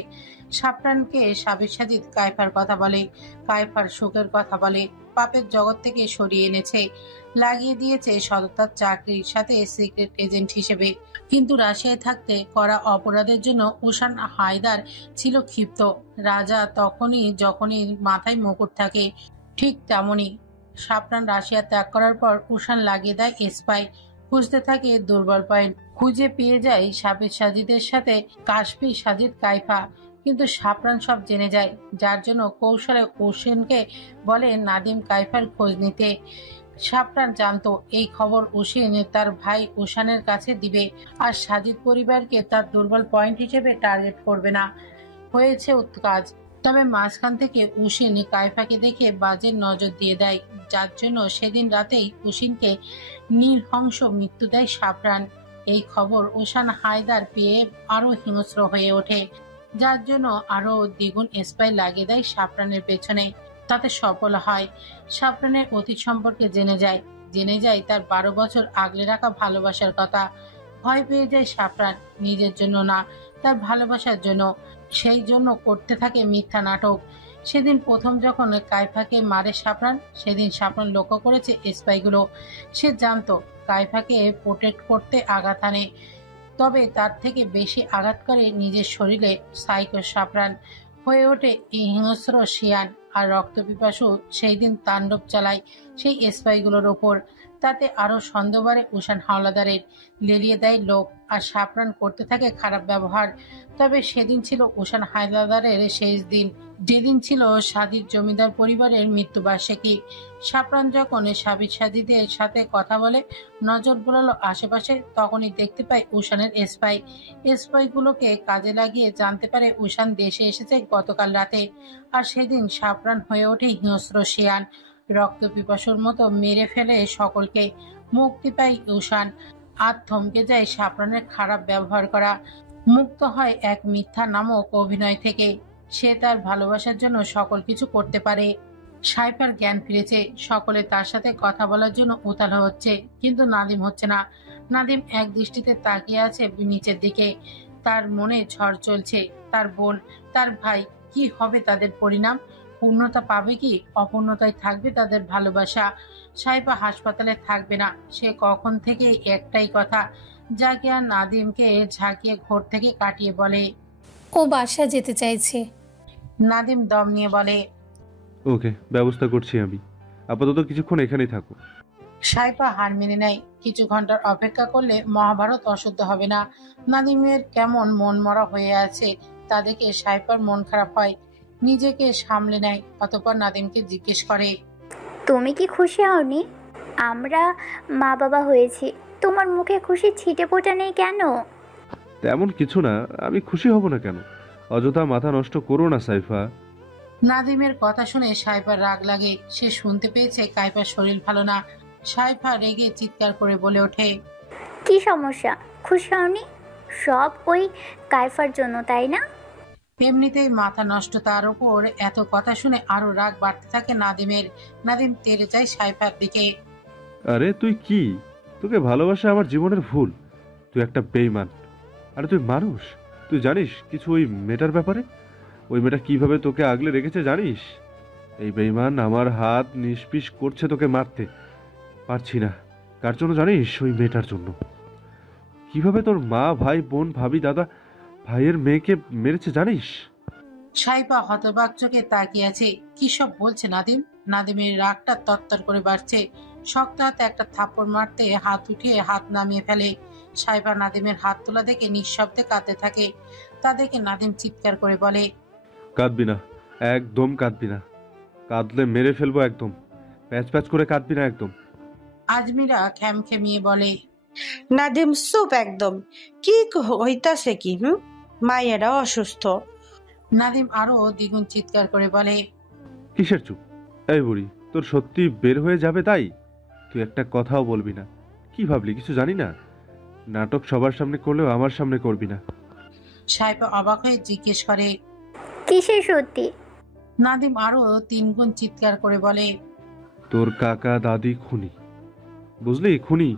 সাপরানকে সাবির সাজিদ কাইফার কথা বলে, কাইফার সুখের কথা বলে, পাপের জগৎ থেকে সরিয়ে এনেছে, লাগিয়ে দিয়েছে সততার চাকরির সাথে সিক্রেট এজেন্ট হিসেবে। কিন্তু রাশিয়ায় থাকতে করা অপরাধের জন্য উসান হায়দার ছিল ক্ষিপ্ত। রাজা তখনই যখনই মাথায় মুকুট থাকে। ঠিক তেমনি সাপরান রাশিয়া ত্যাগ করার পর উসান লাগিয়ে দেয় স্পাই। খুঁজতে থাকে দুর্বল পয়েন্ট, খুঁজে পেয়ে যায় সাবির সাজিদের সাথে কাশফি সাজিদ কাইফা। কিন্তু সাপরান সব জেনে যায়, যার জন্য কৌশলে উসিনকে বলে নাদিম কাইফার খোঁজ নিতে। সাপরান জানতো এই খবর উসিন তার ভাই উসানের কাছে দিবে, আর সাজিদ পরিবারকে তার দুর্বল পয়েন্ট হিসেবে টার্গেট করবে না। হয়েছে কাজ। তবে মাঝখান থেকে উশিন কাইফাকে দেখে বাজে নজর দিয়ে দেয়, যার জন্য সেদিন রাতেই উশিনকে নির্হংস মৃত্যু দেয় সাফরান। এই খবর উশান হায়দার পেয়ে আরো হিংস্র হয়ে ওঠে, যার জন্য আরো দ্বিগুণ স্পাই লাগিয়ে দেয় সাফরানের পেছনে। তাতে সফল হয়। সাফরানের অতীত সম্পর্কে জেনে যায় তার 12 বছর আগলে রাখা ভালোবাসার কথা। ভয় পেয়ে যায় সাফরান, নিজের জন্য না, তার ভালোবাসার জন্য। সেই জন্য করতে থাকে মিথ্যা নাটক। সেদিন প্রথম যখন কাইফাকে মারে সাফরান, সেদিন সাফরান লক্ষ্য করেছে স্পাইগুলো। সে জানতো কাইফাকে প্রোটেক্ট করতে আঘাত আনে, তবে তার থেকে বেশি আঘাত করে নিজের শরীরে সাইকো সাফরান। হয়ে ওঠে হিংস্র শিয়ান আর রক্তপিপাসু সেই দিন তাণ্ডব চালায় সেই স্পাইগুলোর ওপর। তাতে আরো সন্দেহ বাড়ে উশান হাওলাদারের, লেলিয়ে দেয় লোক, আর সাফরান করতে থাকে খারাপ ব্যবহার। তবে সেদিন ছিল উশান হাওলাদারের শেষ দিন, যেদিন ছিল সাদির জমিদার পরিবারের মৃত্যুবার্ষিকী। সাফরান যখন সাবির সাদিদের সাথে কথা বলে, নজর বোলালো আশেপাশে, তখনই দেখতে পায় উশানের স্পাইগুলোকে কাজে লাগিয়ে জানতে পারে উশান দেশে এসেছে গতকাল রাতে। আর সেদিন সাফরান হয়ে ওঠে হিংস্র শিয়ান, রক্তপিপাসুর মতো মেরে ফেলে সকলকে। মুক্তি পায় উশান, আর থমকে যায় সাফরানের খারাপ ব্যবহার করা। মুক্ত হয় এক মিথ্যা নামক অভিনয় থেকে। সে তার ভালোবাসার জন্য সকল কিছু করতে পারে। সাইফার জ্ঞান ফিরেছে, সকলে তার সাথে কথা বলার জন্য উতাল হচ্ছে, কিন্তু নাদিম হচ্ছে না। নাদিম এক দৃষ্টিতে তাকিয়ে আছে নিচের দিকে। তার মনে ঝড় চলছে। তার বোন, তার ভাই, কি হবে তাদের পরিণাম? পূর্ণতা পাবে কি অপূর্ণতায় থাকবে তাদের ভালোবাসা? সাইফা হাসপাতালে থাকবে না, সে কখন থেকে একটাই কথা। জাকিয়া নাদিমকে ঝাঁকিয়ে ঘর থেকে কাটিয়ে বলে, ও বাসা যেতে চাইছে। নাদিম দম নিয়ে বলে, ওকে, ব্যবস্থা করছি আমি। আপাতত কিছুক্ষণ এখানেই থাকো। সাইফা হার মেনে নেয়। কিছু ঘন্টার অপেক্ষা করলে মহাভারত অশুদ্ধ হবে না। নাদিমের কেমন মন মরা হয়ে আছে তা দেখে সাইফার মন খারাপ হয়। নিজেকে সামলে নেয়, অতঃপর নাদিমকে জিজ্ঞেস করে, তুমি কি খুশি হওনি? আমরা মা বাবা হয়েছি, তোমার মুখে খুশি ছিটে ফোটা নেই কেন? তেমন কিছু না, আমি খুশি হব না কেন? অযথা মাথা নষ্ট করো না সাইফা। নাদিমের কথা শুনে সাইফার রাগ লাগে। সে শুনতে পেয়েছে কাইফার শরীর ভালো না। সাইফা রেগে চিৎকার করে বলে ওঠে, কি সমস্যা? খুশি হওনি? সব ওই কাইফার জন্য, তাই না? এমনিতেই মাথা নষ্ট, তার উপর এত কথা শুনে আরো রাগ বাড়তে থাকে নাদিমের। নাদিম তেড়ে যায় সাইফার দিকে। আরে তুই কি? তোকে ভালোবাসা আমার জীবনের ভুল। তুই একটা বেঈমান। আরে তুই মানুষ। তুই জানিস কিছু ওই মেয়েটার ব্যাপারে? ওই মেয়েটা কিভাবে তোকে আগলে রেখেছে জানিস? এই বেঈমান আমার হাত নিষ্পিস করছে তোকে মারতে। পারছি না। কার জন্য জানিস? ওই মেয়েটার জন্য। কিভাবে তোর মা, ভাই, বোন, ভাবি, দাদা, ভাইয়ের মেয়েকে মেরেছে জানিস? সাইফা হতবাক চোখে তাকিয়ে আছে। কি সব বলছে নাদিম? নাদিমের রাগটা তত্তর করে বাড়ছে। শক্ত হাতে একটা থাপ্পড় মারতে হাত উঠিয়ে হাত নামিয়ে ফেলে। সাইফা নাদিমের হাত তোলা দেখে নিঃশব্দে কাঁদতে থাকে। তা দেখে নাদিম চিৎকার করে বলে, কাঁদবি না, একদম কাঁদবি না। কাঁদলে মেরে ফেলবো একদম। প্যাচ প্যাচ করে কাঁদবি না একদম। আজমিরা খ্যামখেমিয়ে বলে, নাদিম চুপ একদম। কি হইতাছে কি? মায়েরা অসুস্থ। নাদিম আরো দ্বিগুণ চিৎকার করে বলে, কিসের চুপ? এই বুড়ি, তোর সত্যি বের হয়ে যাবে তাই? তুই একটা কথাও বলবি না? কি ভাবলি কিছু জানি না? নাটক সবার সামনে করলেও আমার সামনে করবি না। সাইফা অবাক হয়ে জিজ্ঞেস করে, কিসের সত্যি? নাদিম আরো 3 গুণ চিৎকার করে বলে, তোর কাকা দাদি খুনি, বুঝলি? খুনি।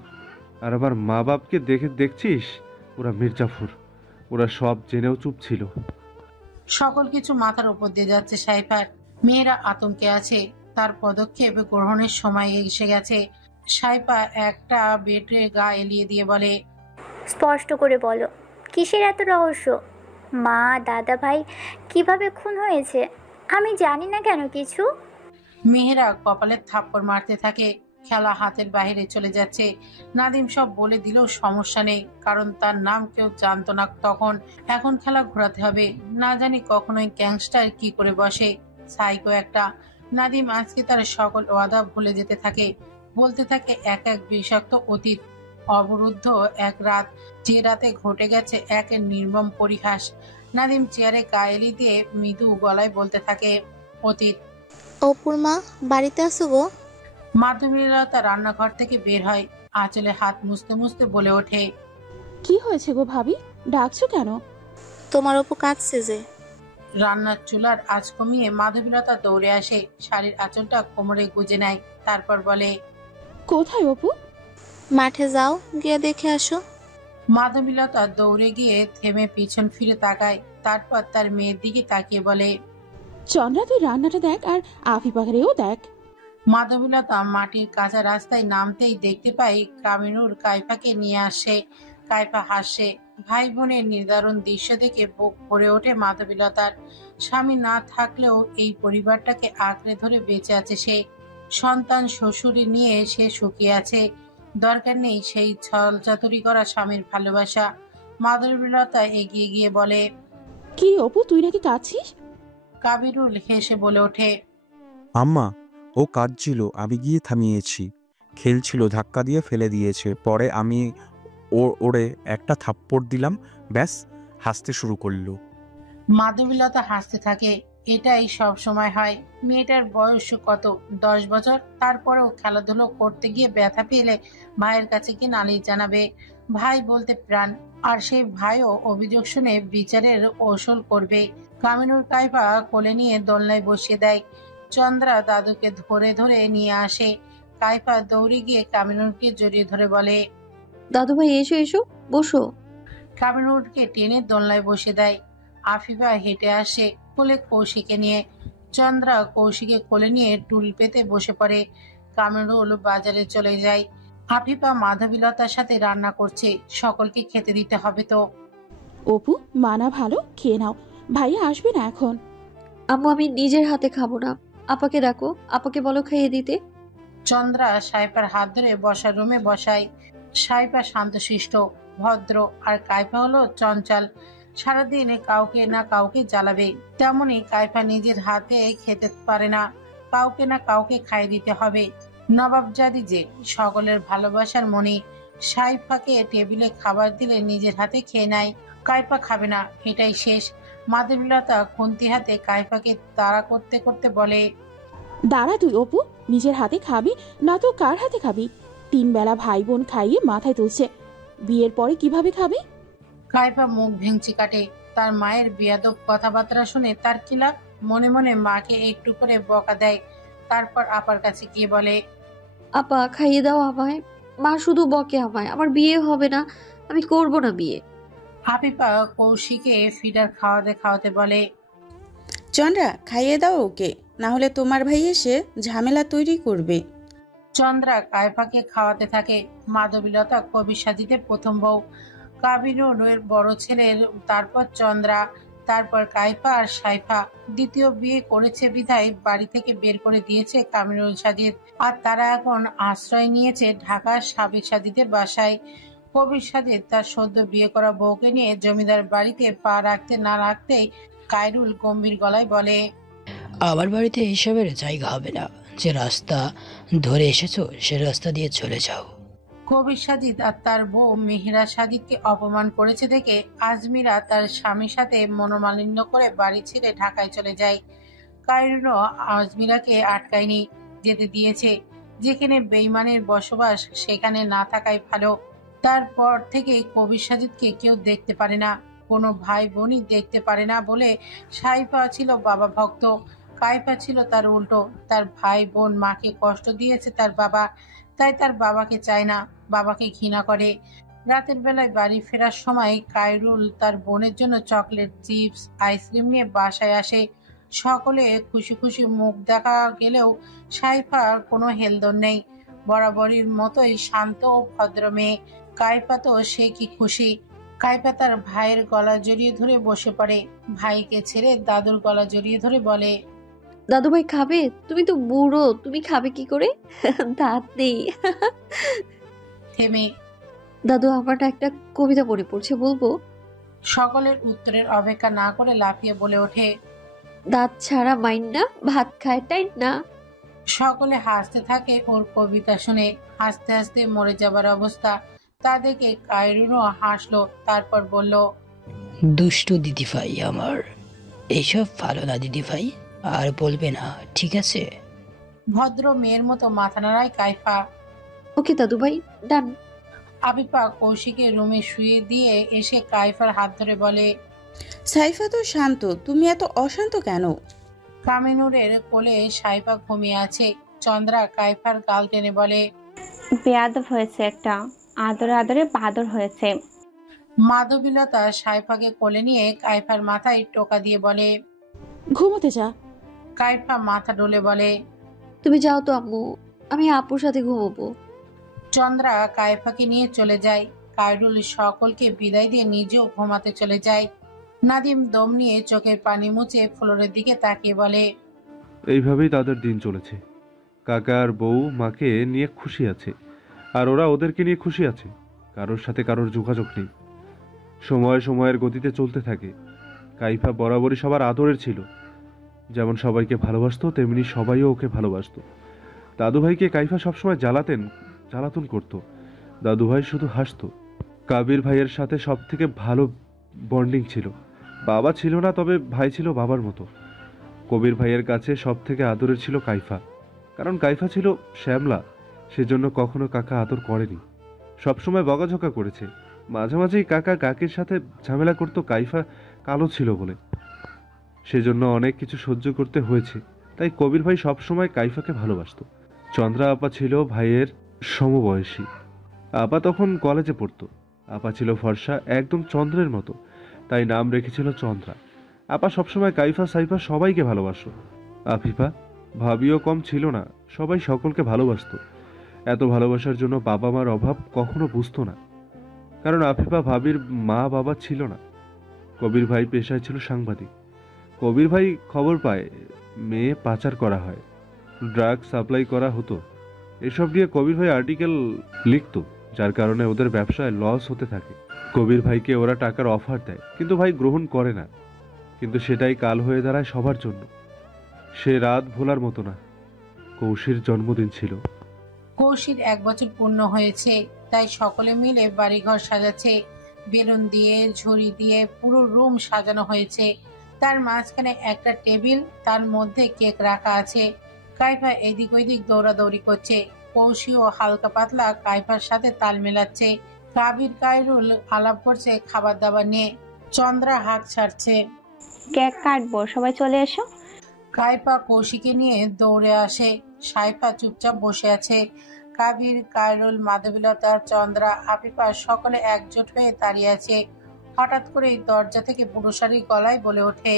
আর আবার মা বাপকে দেখছিস? ওরা মির্জাফর। ওরা সব জেনেও চুপ ছিল। সকল কিছু মাথার উপর দিয়ে যাচ্ছে সাইফার। মেয়েরা আতঙ্কে আছে। তার পদক্ষেপ গ্রহণের সময় এসে গেছে। সাইফা একটা বেডে গা এলিয়ে দিয়ে বলে, স্পষ্ট করে বলো, কিসের এত রহস্য? মা, দাদা, ভাই কিভাবে খুন হয়েছে? আমি জানি না কেন কিছু। মেয়েরা কপালে থাপ্পড় মারতে থাকে। খেলা হাতের বাইরে চলে যাচ্ছে। নাদিম সব বলে দিলেও সমস্যা নেই, কারণ তার নাম কেউ জানতো না তখন। এখন খেলা ঘোরাতে হবে। না জানি কখনোই গ্যাংস্টার কি করে বসে। সাইকো একটা। নাদিম আজকে তার সকল ওয়াদা ভুলে যেতে থাকে। বলতে থাকে এক এক বিষাক্ত অতীত, অবরুদ্ধ এক রাত, যে রাতে ঘটে গেছে এক নির্মম পরিহাস। নাদিম চেয়ারে গায়েলি দিয়ে মৃদু গলায় বলতে থাকে, অতীত। অপুর মা বাড়িতে আসো গো। মাধবীলতা রান্নাঘর থেকে বের হয়, আঁচলে হাত মুছতে মুছতে বলে ওঠে, কি হয়েছে গো ভাবি, ডাকছো কেন? তোমার অপু কাঁদছে যে। রান্নার চুলার আঁচ কমিয়ে মাধবীলতা দৌড়ে আসে, শাড়ির আঁচলটা কোমরে গুজে নেয়, তারপর বলে, কোথায় অপু? মাঠে যাও, গিয়ে দেখে আসো। মাধবীলতা দৌড়ে গিয়ে থেমে পিছন ফিরে তাকায়, তারপর তার মেয়ের দিকে তাকিয়ে বলে, চন্দ্রা তুই রান্নাটা দেখ আর আফিফাকেও দেখ। মাধবীলতা মাটির কাঁচা রাস্তায় নামতেই দেখতে পাই কামিনুর কাইফাকে নিয়ে আসে। কাইফা হাসে। ভাই বোনের নির্দারুণ দৃশ্য দেখে বুক ভরে ওঠে মাধবীলতার। স্বামী না থাকলেও এই পরিবারটাকে আঁকড়ে ধরে বেঁচে আছে সে। সন্তান শ্বশুরি নিয়ে সে সুখী আছে। দরকার নেই সেই ছলচাতুরি করা স্বামীর ভালোবাসা। মাধবীলতা এগিয়ে গিয়ে বলে, কি অপু তুই নাকি কাঁদছিস? কাবিরুল হেসে বলে ওঠে, আম্মা ও কাঁদছিল, আমি গিয়ে থামিয়েছি। খেলছিল, ধাক্কা দিয়ে ফেলে দিয়েছে, পরে আমি ওরে একটা থাপ্পড় দিলাম, ব্যাস হাসতে শুরু করলো। মাধবীলতা হাসতে থাকে। এটাই সব সময় হয়। মেয়েটার বয়স কত, 10 বছর? তারপরেও খেলাধুলো করতে গিয়ে ব্যথা পেলে ভাইয়ের কাছে কি নালিশ জানাবে? ভাই বলতে প্রাণ, আর সেই ভাইও অভিযোগ শুনে বিচারের ওসল করবে। কামিনুর কাইফা কোলে নিয়ে দোলনায় বসিয়ে দেয়। চন্দ্রা দাদুকে ধরে ধরে নিয়ে আসে। কাইফা দৌড়ে গিয়ে কামিনুরকে জড়িয়ে ধরে বলে, দাদু ভাই এসো এসো, বসো। কামিনুরকে টেনে দোলনায় বসে দেয়। আফিফা হেঁটে আসে কোলে কৌশিকে নিয়ে। চন্দ্রা কৌশিকে কোলে নিয়ে টুল পেতে বসে পড়ে। কামিনুল বাজারে চলে যায়। আফিফা মাধবীলতার সাথে রান্না করছে, সকলকে খেতে দিতে হবে তো। অপু মানা ভালো, খেয়ে নাও, ভাইয়া আসবে না এখন। আম্মু আমি নিজের হাতে খাবো না, আপাকে ডাকো, আপাকে বলো খাইয়ে দিতে। চন্দ্রা সাইফার হাত ধরে বসার রুমে বসায়। সাইফা শান্তশিষ্ট, ভদ্র, আর কাইফা হলো চঞ্চল। সারাদিন কাউকে না কাউকে জ্বালাবে। তেমনি কাইফা নিজের হাতে খেতে পারে না, কাউকে না কাউকে খাইয়ে দিতে হবে। নবাবজাদি যে, সকলের ভালোবাসার মনি। সাইফাকে টেবিলে খাবার দিলে নিজের হাতে খেয়ে নেয়। কাইফা খাবে না, এটাই শেষ। মাধবীলতা খুন্তি হাতে কাইফাকে তাড়া করতে করতে বলে, দাঁড়া তুই অপু, নিজের হাতে খাবি না তো কার হাতে খাবি? 3 বেলা ভাই বোন খাইয়ে মাথায় তুলছে, বিয়ের পরে কিভাবে খাবি? কাইফা মুখ ভেঙচি কাটে। তার মায়ের বেয়াদব কথাবার্তা শুনে তার কি লাভ? মনে মনে মাকে একটু করে বকা দেয়। তারপর আপার কাছে গিয়ে বলে, আপা খাইয়ে দাও আমায়। মা শুধু বকে আমায়, আমার বিয়ে হবে না, আমি করব না বিয়ে। আফিফা কৌশিকে ফিডার খাওয়াতে খাওয়াতে বলে, চন্দ্রা খাইয়ে দাও ওকে, না হলে তোমার ভাই এসে ঝামেলা তৈরি করবে। চন্দ্রা কাইফাকে খাওয়াতে থাকে। মাধবীলতা কবি সাজিতে প্রথম বউ, কাবিনুরের বড় ছেলের, তারপর চন্দ্রা, তারপর কাইফা আর সাইফা। দ্বিতীয় বিয়ে করেছে বিধায় বাড়ি থেকে বের করে দিয়েছে কামিনুল সাজিদ, আর তারা এখন আশ্রয় নিয়েছে ঢাকার সাবেক সাজিদের বাসায়। কবির সাজিদ তার সদ্য বিয়ে করা বউকে নিয়ে জমিদার বাড়িতে পা রাখতে না রাখতেই কায়রুল গম্ভীর গলায় বলে, আমার বাড়িতে এইসবের জায়গা হবে না। যে রাস্তা ধরে এসেছো সে রাস্তা দিয়ে চলে যাও। কবির সাজিদ আর তার বউ মিহিরা সাজিদকে অপমান করেছে দেখে আজমিরা তার স্বামীর সাথে মনোমালিন্য করে বাড়ি ছেড়ে ঢাকায় চলে যায়। কায়রুলও আজমিরাকে আটকায়নি, যেতে দিয়েছে। যেখানে বেঈমানের বসবাস সেখানে না থাকাই ভালো। তারপর থেকে কবির সাজিদকে কেউ দেখতে পারে না, কোনো ভাই বোনই দেখতে পারে না বলে সাইফা ছিল বাবা ভক্ত, কাইফা ছিল তার উল্টো। তার ভাই বোন মাকে কষ্ট দিয়েছে তার বাবা, তাই তার বাবাকে চায় না, বাবাকে ঘৃণা করে। রাতের বেলায় বাড়ি ফেরার সময় কায়রুল তার বোনের জন্য চকলেট, চিপস, আইসক্রিম নিয়ে বাসায় আসে। সকলে খুশি খুশি মুখ দেখা গেলেও সাইফার কোনো হেলদোল নেই। বরাবরের মতোই শান্ত ও ভদ্র মেয়ে। কাইফা তো সে কি খুশি। কাইফা তার ভাইয়ের গলা জড়িয়ে ধরে বসে পড়ে। ভাইকে ছেড়ে দাদুর গলা জড়িয়ে ধরে বলে, দাদু ভাই খাবে? তুমি তো বুড়ো, তুমি খাবে কি করে? দাঁত নেই। থেমে দাদু আমার না একটা কবিতা পড়ে পড়ছে, বলবো? সকলের উত্তরের অপেক্ষা না করে লাফিয়ে বলে ওঠে, দাঁত ছাড়া মাইন না, ভাত খায় তাই না। সকলে হাসতে থাকে ওর কবিতা শুনে। হাসতে হাসতে মরে যাবার অবস্থা। তা দেখে কায়রুনও হাসলো, তারপর বলল, দুষ্টু দিদিভাই আমার। এইসব ভালো না দিদিভাই, আর বলবে না, ঠিক আছে? ভদ্র মেয়ের মতো মাথা নাড়ায় কাইফা। ওকে দাদু ভাই, ডান। আবিফা কৌশিকের রুমে শুয়ে দিয়ে এসে কাইফার হাত ধরে বলে, সাইফা তো শান্ত, তুমি এত অশান্ত কেন? কামিনুরের কোলে সাইফা ঘুমিয়ে আছে। চন্দ্রা কাইফার গাল টেনে বলে, বেয়াদব হয়েছে একটা, আদরে আদরে বাদর হয়েছে। মাধবীলতা সাইফাকে কোলে নিয়ে কাইফার মাথায় টোকা দিয়ে বলে, ঘুমোতে যা। কাইফা মাথা ডলে বলে, তুমি যাও তো আম্মু, আমি আপুর সাথে ঘুমোবো। চন্দ্রা কাইফাকে নিয়ে চলে যায়। কায়রুল সকলকে বিদায় দিয়ে নিজেও ঘুমাতে চলে যায়। নাদিম দম নিয়ে চোখের পানি মুছে ফ্লোরের দিকে তাকিয়ে বলে, এইভাবেই তাদের দিন চলেছে। কাকা আর বউ মাকে নিয়ে খুশি আছে, আর ওরা ওদেরকে নিয়ে খুশি আছে। কারোর সাথে কারোর যোগাযোগ নেই। সময় সময়ের গতিতে চলতে থাকে। কাইফা বরাবরই সবার আদরের ছিল। যেমন সবাইকে ভালোবাসতো, তেমনি সবাইও ওকে ভালোবাসতো। দাদুভাইকে কাইফা সবসময় জ্বালাতন করত। দাদুভাই শুধু হাসতো। কাবির ভাইয়ের সাথে সব থেকে ভালো বন্ডিং ছিল। বাবা ছিল না, তবে ভাই ছিল বাবার মতো। কবির ভাইয়ের কাছে সব থেকে আদরের ছিল কাইফা, কারণ কাইফা ছিল শ্যামলা। সেজন্য কখনো কাকা আদর করেনি, সবসময় বকাঝকা করেছে। মাঝে মাঝেই কাকা কাকির সাথে ঝামেলা করতো, কাইফা কালো ছিল বলে। সেজন্য অনেক কিছু সহ্য করতে হয়েছে। তাই কবির ভাই সবসময় কাইফাকে ভালোবাসত। চন্দ্রা আপা ছিল ভাইয়ের সমবয়সী। আপা তখন কলেজে পড়তো। আপা ছিল ফর্সা, একদম চন্দ্রের মতো, তাই নাম রেখেছিল চন্দ্রা। আপা সবসময় কাইফা সাইফা সবাইকে ভালোবাসো। আফিফা ভাবিও কম ছিল না, সবাই সকলকে ভালোবাসতো। এত ভালোবাসার জন্য বাবা মার অভাব কখনো বুঝতো না, কারণ আফিফা ভাবির মা বাবা ছিল না। কবির ভাই পেশায় ছিল সাংবাদিক। কবির ভাই খবর পায় মেয়ে পাচার করা হয়, ড্রাগ সাপ্লাই করা হতো। এসব নিয়ে কবির ভাই আর্টিকেল লিখতো, যার কারণে ওদের ব্যবসায় লস হতে থাকে। কবির ভাইকে ওরা টাকার অফার দেয়, কিন্তু ভাই গ্রহণ করে না। কিন্তু সেটাই কাল হয়ে দাঁড়ায় সবার জন্য। সে রাত ভোলার মতো না। কৌশির জন্মদিন ছিল। কৌশির 1 বছর পূর্ণ হয়েছে, তাই সকলে মিলে বাড়িঘর সাজাচ্ছে। বেলুন দিয়ে, ঝুড়ি দিয়ে পুরো রুম সাজানো হয়েছে। তার মাঝখানে একটা টেবিল, তার মধ্যে কেক রাখা আছে। কাইফা এদিক ওইদিক দৌড়াদৌড়ি করছে। কৌশিও হালকা পাতলা কাইফার সাথে তাল মেলাচ্ছে। কাবির কায়রুল আলাপ করছে খাবার দাবার নিয়ে। চন্দ্রা হাঁক ছাড়ছে, কেক কাটবো, সবাই চলে এসো। কাইফা কৌশিকে নিয়ে দৌড়ে আসে। সাইফা চুপচাপ বসে আছে। কাবির, কায়রুল, মাধবীলতা, চন্দ্রা, আফিফা সকলে একজোট হয়ে দাঁড়িয়ে আছে। হঠাৎ করে দরজা থেকে পুরুষালী গলায় বলে ওঠে,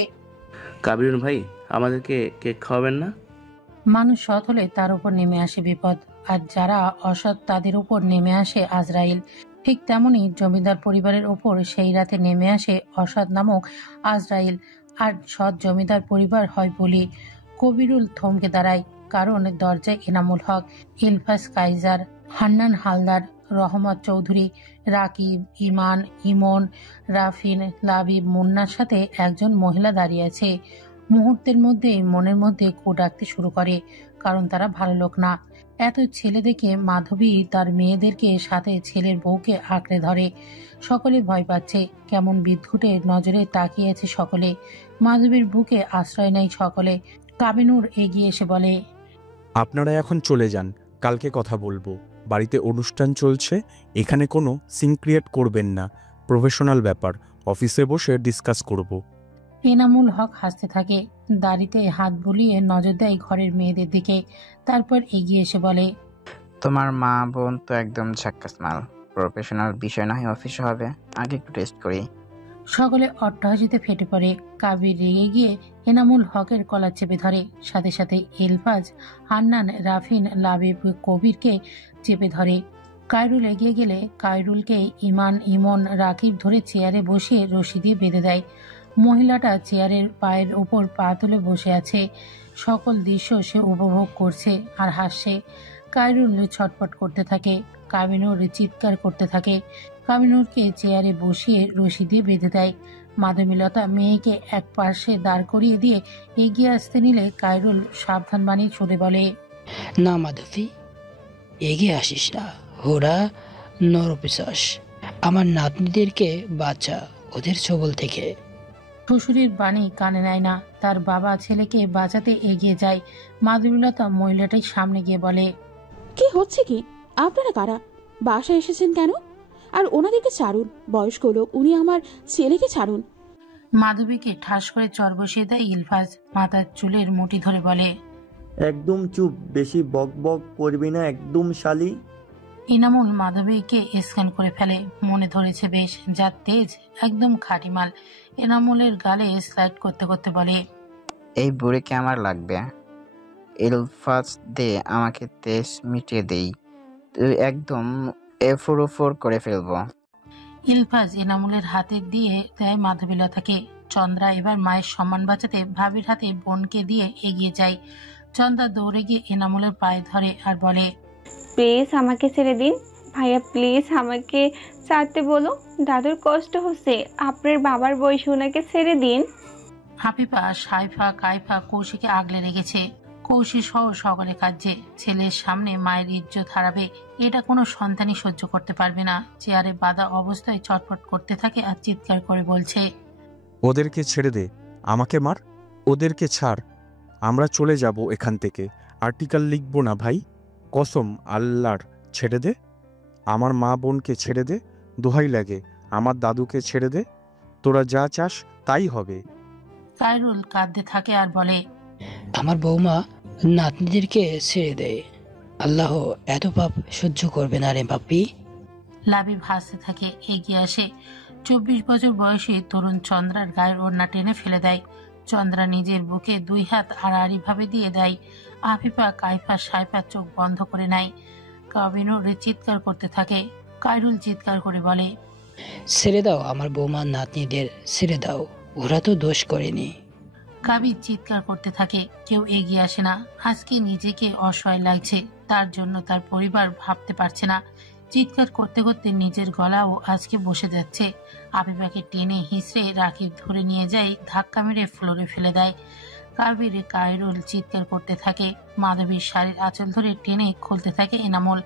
কাবির ভাই, আমাদেরকে কেক খাওয়াবেন না? মানুষ সৎ হলে তার উপর নেমে আসে বিপদ, আর যারা অসৎ তাদের উপর নেমে আসে আজরাইল। ঠিক তেমনি জমিদার পরিবারের উপর সেই রাতে নেমে আসে অসৎ নামক আজরাইল, আর সৎ জমিদার পরিবার হয় বলি। কবিরুল থমকে দাঁড়ায়, কারণ দরজায় এনামুল হক, ইলফাস কাইজার, হান্নান হালদার, রহমত চৌধুরী, রাকিব, ইমান, ইমন, রাফিন, লাবিব, মুন্নার সাথে একজন মহিলা দাঁড়িয়ে আছে। মুহূর্তের মধ্যেই মনের মধ্যে কু ডাকতে শুরু করে, কারণ তারা ভালো লোক না। এত ছেলে দেখে মাধবী তার মেয়েদেরকে সাথে ছেলের বউকে আঁকড়ে ধরে। সকলে ভয় পাচ্ছে, কেমন বিদ্ঘুটে নজরে তাকিয়ে আছে সকলে। মাধবীর বুকে আশ্রয় নেয় সকলে। কাবিনুর এগিয়ে এসে বলে, আপনারা এখন চলে যান, কালকে কথা বলবো। বাড়িতে অনুষ্ঠান চলছে, এখানে কোনো সিন ক্রিয়েট করবেন না। প্রফেশনাল ব্যাপার, অফিসে বসে ডিসকাস করব। এনামুল হক হাসতে থাকে, দাড়িতে হাত বুলিয়ে নজর দেয় ঘরের মেয়েদের দিকে। তারপর এগিয়ে এসে বলে, তোমার মা বোন তো একদম ঝাক্কাস মাল। প্রফেশনাল বিষয় না হয় অফিসে হবে, আগে একটু টেস্ট করি। সকলে অট্টহাসিতে ফেটে পড়ে। কাবির রেগে গিয়ে এনামুল হকের কলার চেপে ধরে। সাথে সাথে ইলফাজ, হান্নান, রাফিন, লাবিব, কবিরকে চেপে ধরে। কায়রুল এগিয়ে গেলে কায়রুলকে ইমান, ইমন, রাকিব ধরে চেয়ারে বসিয়ে রশি দিয়ে বেঁধে দেয়। মহিলাটা চেয়ারের পায়ের উপর পা তুলে বসে আছে। সকল দৃশ্য সে উপভোগ করছে আর হাসছে। কায়রুল ছটপট করতে থাকে। কাবিনুর চিৎকার করতে থাকে। কাবিনুরকে চেয়ারে বসিয়ে রশি দিয়ে বেঁধে দেয়। মাধবীলতা মেয়েকে এক পাশে দাঁড় করিয়ে দিয়ে এগিয়ে আসতে নিলে কায়রুল সাবধান বাণী ছুড়ে বলে, না মাধবী, এগিয়ে আসিস না, ওরা নরপিশাচ। আমার নাতনিদেরকে বাঁচা, ওদের ছবল থেকে। শ্বশুরের বাণী কানে নেয় না। তার বাবা ছেলেকে বাঁচাতে এগিয়ে যায়। মাধবীলতা মহিলাটাই সামনে গিয়ে বলে, কি হচ্ছে কি? আপনারা কারা? বাসায় এসেছেন কেন? আর ওনাদেরকে ছাড়ুন, বয়স্ক লোক, উনি আমার ছেলেকে ছাড়ুন। মাধবীকে ঠাস করে চর বসিয়ে দেয় ইলফাজ। মাথার চুলের মুঠি ধরে বলে, একদম চুপ, বেশি বক বক করবি না একদম শালি। এনামুল মাধবীকে স্ক্যান করে ফেলে। মনে ধরেছে বেশ, যার তেজ একদম খাঁটি মাল। এনামুলের গালে স্লাইড করতে করতে বলে, এই বুড়িকে আমার লাগবে। ইলফাজ দে, আমাকে তেজ মিটিয়ে দেই, তুই একদম এফোর করে ফেলবো। ইলফাজ এনামুলের হাতে দিয়ে দেয় মাধবীলতাকে। চন্দ্রা এবার মায়ের সম্মান বাঁচাতে ভাবির হাতে বোনকে দিয়ে এগিয়ে যায়। চন্দ্রা দৌড়ে গিয়ে এনামুলের পায়ে ধরে আর বলে, প্লিজ আমাকে ছেড়ে দিন ভাইয়া, প্লিজ আমাকে ছাড়তে বলো, দাদুর কষ্ট হচ্ছে, আপনার বাবার বয়স, ওনাকে ছেড়ে দিন। হাফিফা, সাইফা, কাইফা কৌশিকে আগলে রেখেছে। কৌশিক সহ সকলে কাঁদছে। ছেলের সামনে মায়ের ইজ্জত হারাবে, এটা কোনো সন্তানই সহ্য করতে পারবে না। চেয়ারে বাঁধা অবস্থায় ছটফট করতে থাকে আর চিৎকার করে বলছে, ওদেরকে ছেড়ে দে, আমাকে মার, ওদেরকে ছাড়, আমরা চলে যাব এখান থেকে। আর্টিকেল লিখবো না ভাই, কসম আল্লাহর, ছেড়ে দে। আমার মা বোনকে ছেড়ে দে, দোহাই লাগে, আমার দাদুকে ছেড়ে দে, তোরা যা চাস তাই হবে। কায়রুল কাঁদতে থাকে আর বলে, আমার বৌমা নাতনিদেরকে ছেড়ে দেয়, আল্লাহ এত পাপ সহ্য করবে না রে বাপি। লাবিব হাসতে থাকে। এগিয়ে আসে 24 বছর বয়সী তরুণ চন্দ্রার গায়ের ওড়না টেনে ফেলে দেয়। চন্দ্রা নিজের বুকে 2 হাত আড়াআড়ি ভাবে দিয়ে দেয়। আফিফা, কাইফা, সাইফা চোখ বন্ধ করে নেয়। কাবিনুর চিৎকার করতে থাকে। কায়রুল চিৎকার করে বলে, ছেড়ে দাও আমার বৌমা নাতনিদের, ছেড়ে দাও, ওরা তো দোষ করেনি। কাবির চিৎকার করতে থাকে। কেউ এগিয়ে আসে না। আজকে নিজেকে অসহায় লাগছে, তার জন্য তার পরিবার ভাবতে পারছে না। চিৎকার করতে করতে নিজের গলাও আজকে বসে যাচ্ছে। আফিফাকে টেনে হিঁচড়ে রাকিব ধরে নিয়ে যায়, ধাক্কা মেরে ফ্লোরে ফেলে দেয়। কাবির, কায়রুল চিৎকার করতে থাকে। মাধবীর শাড়ির আঁচল ধরে টেনে খুলতে থাকে এনামুল।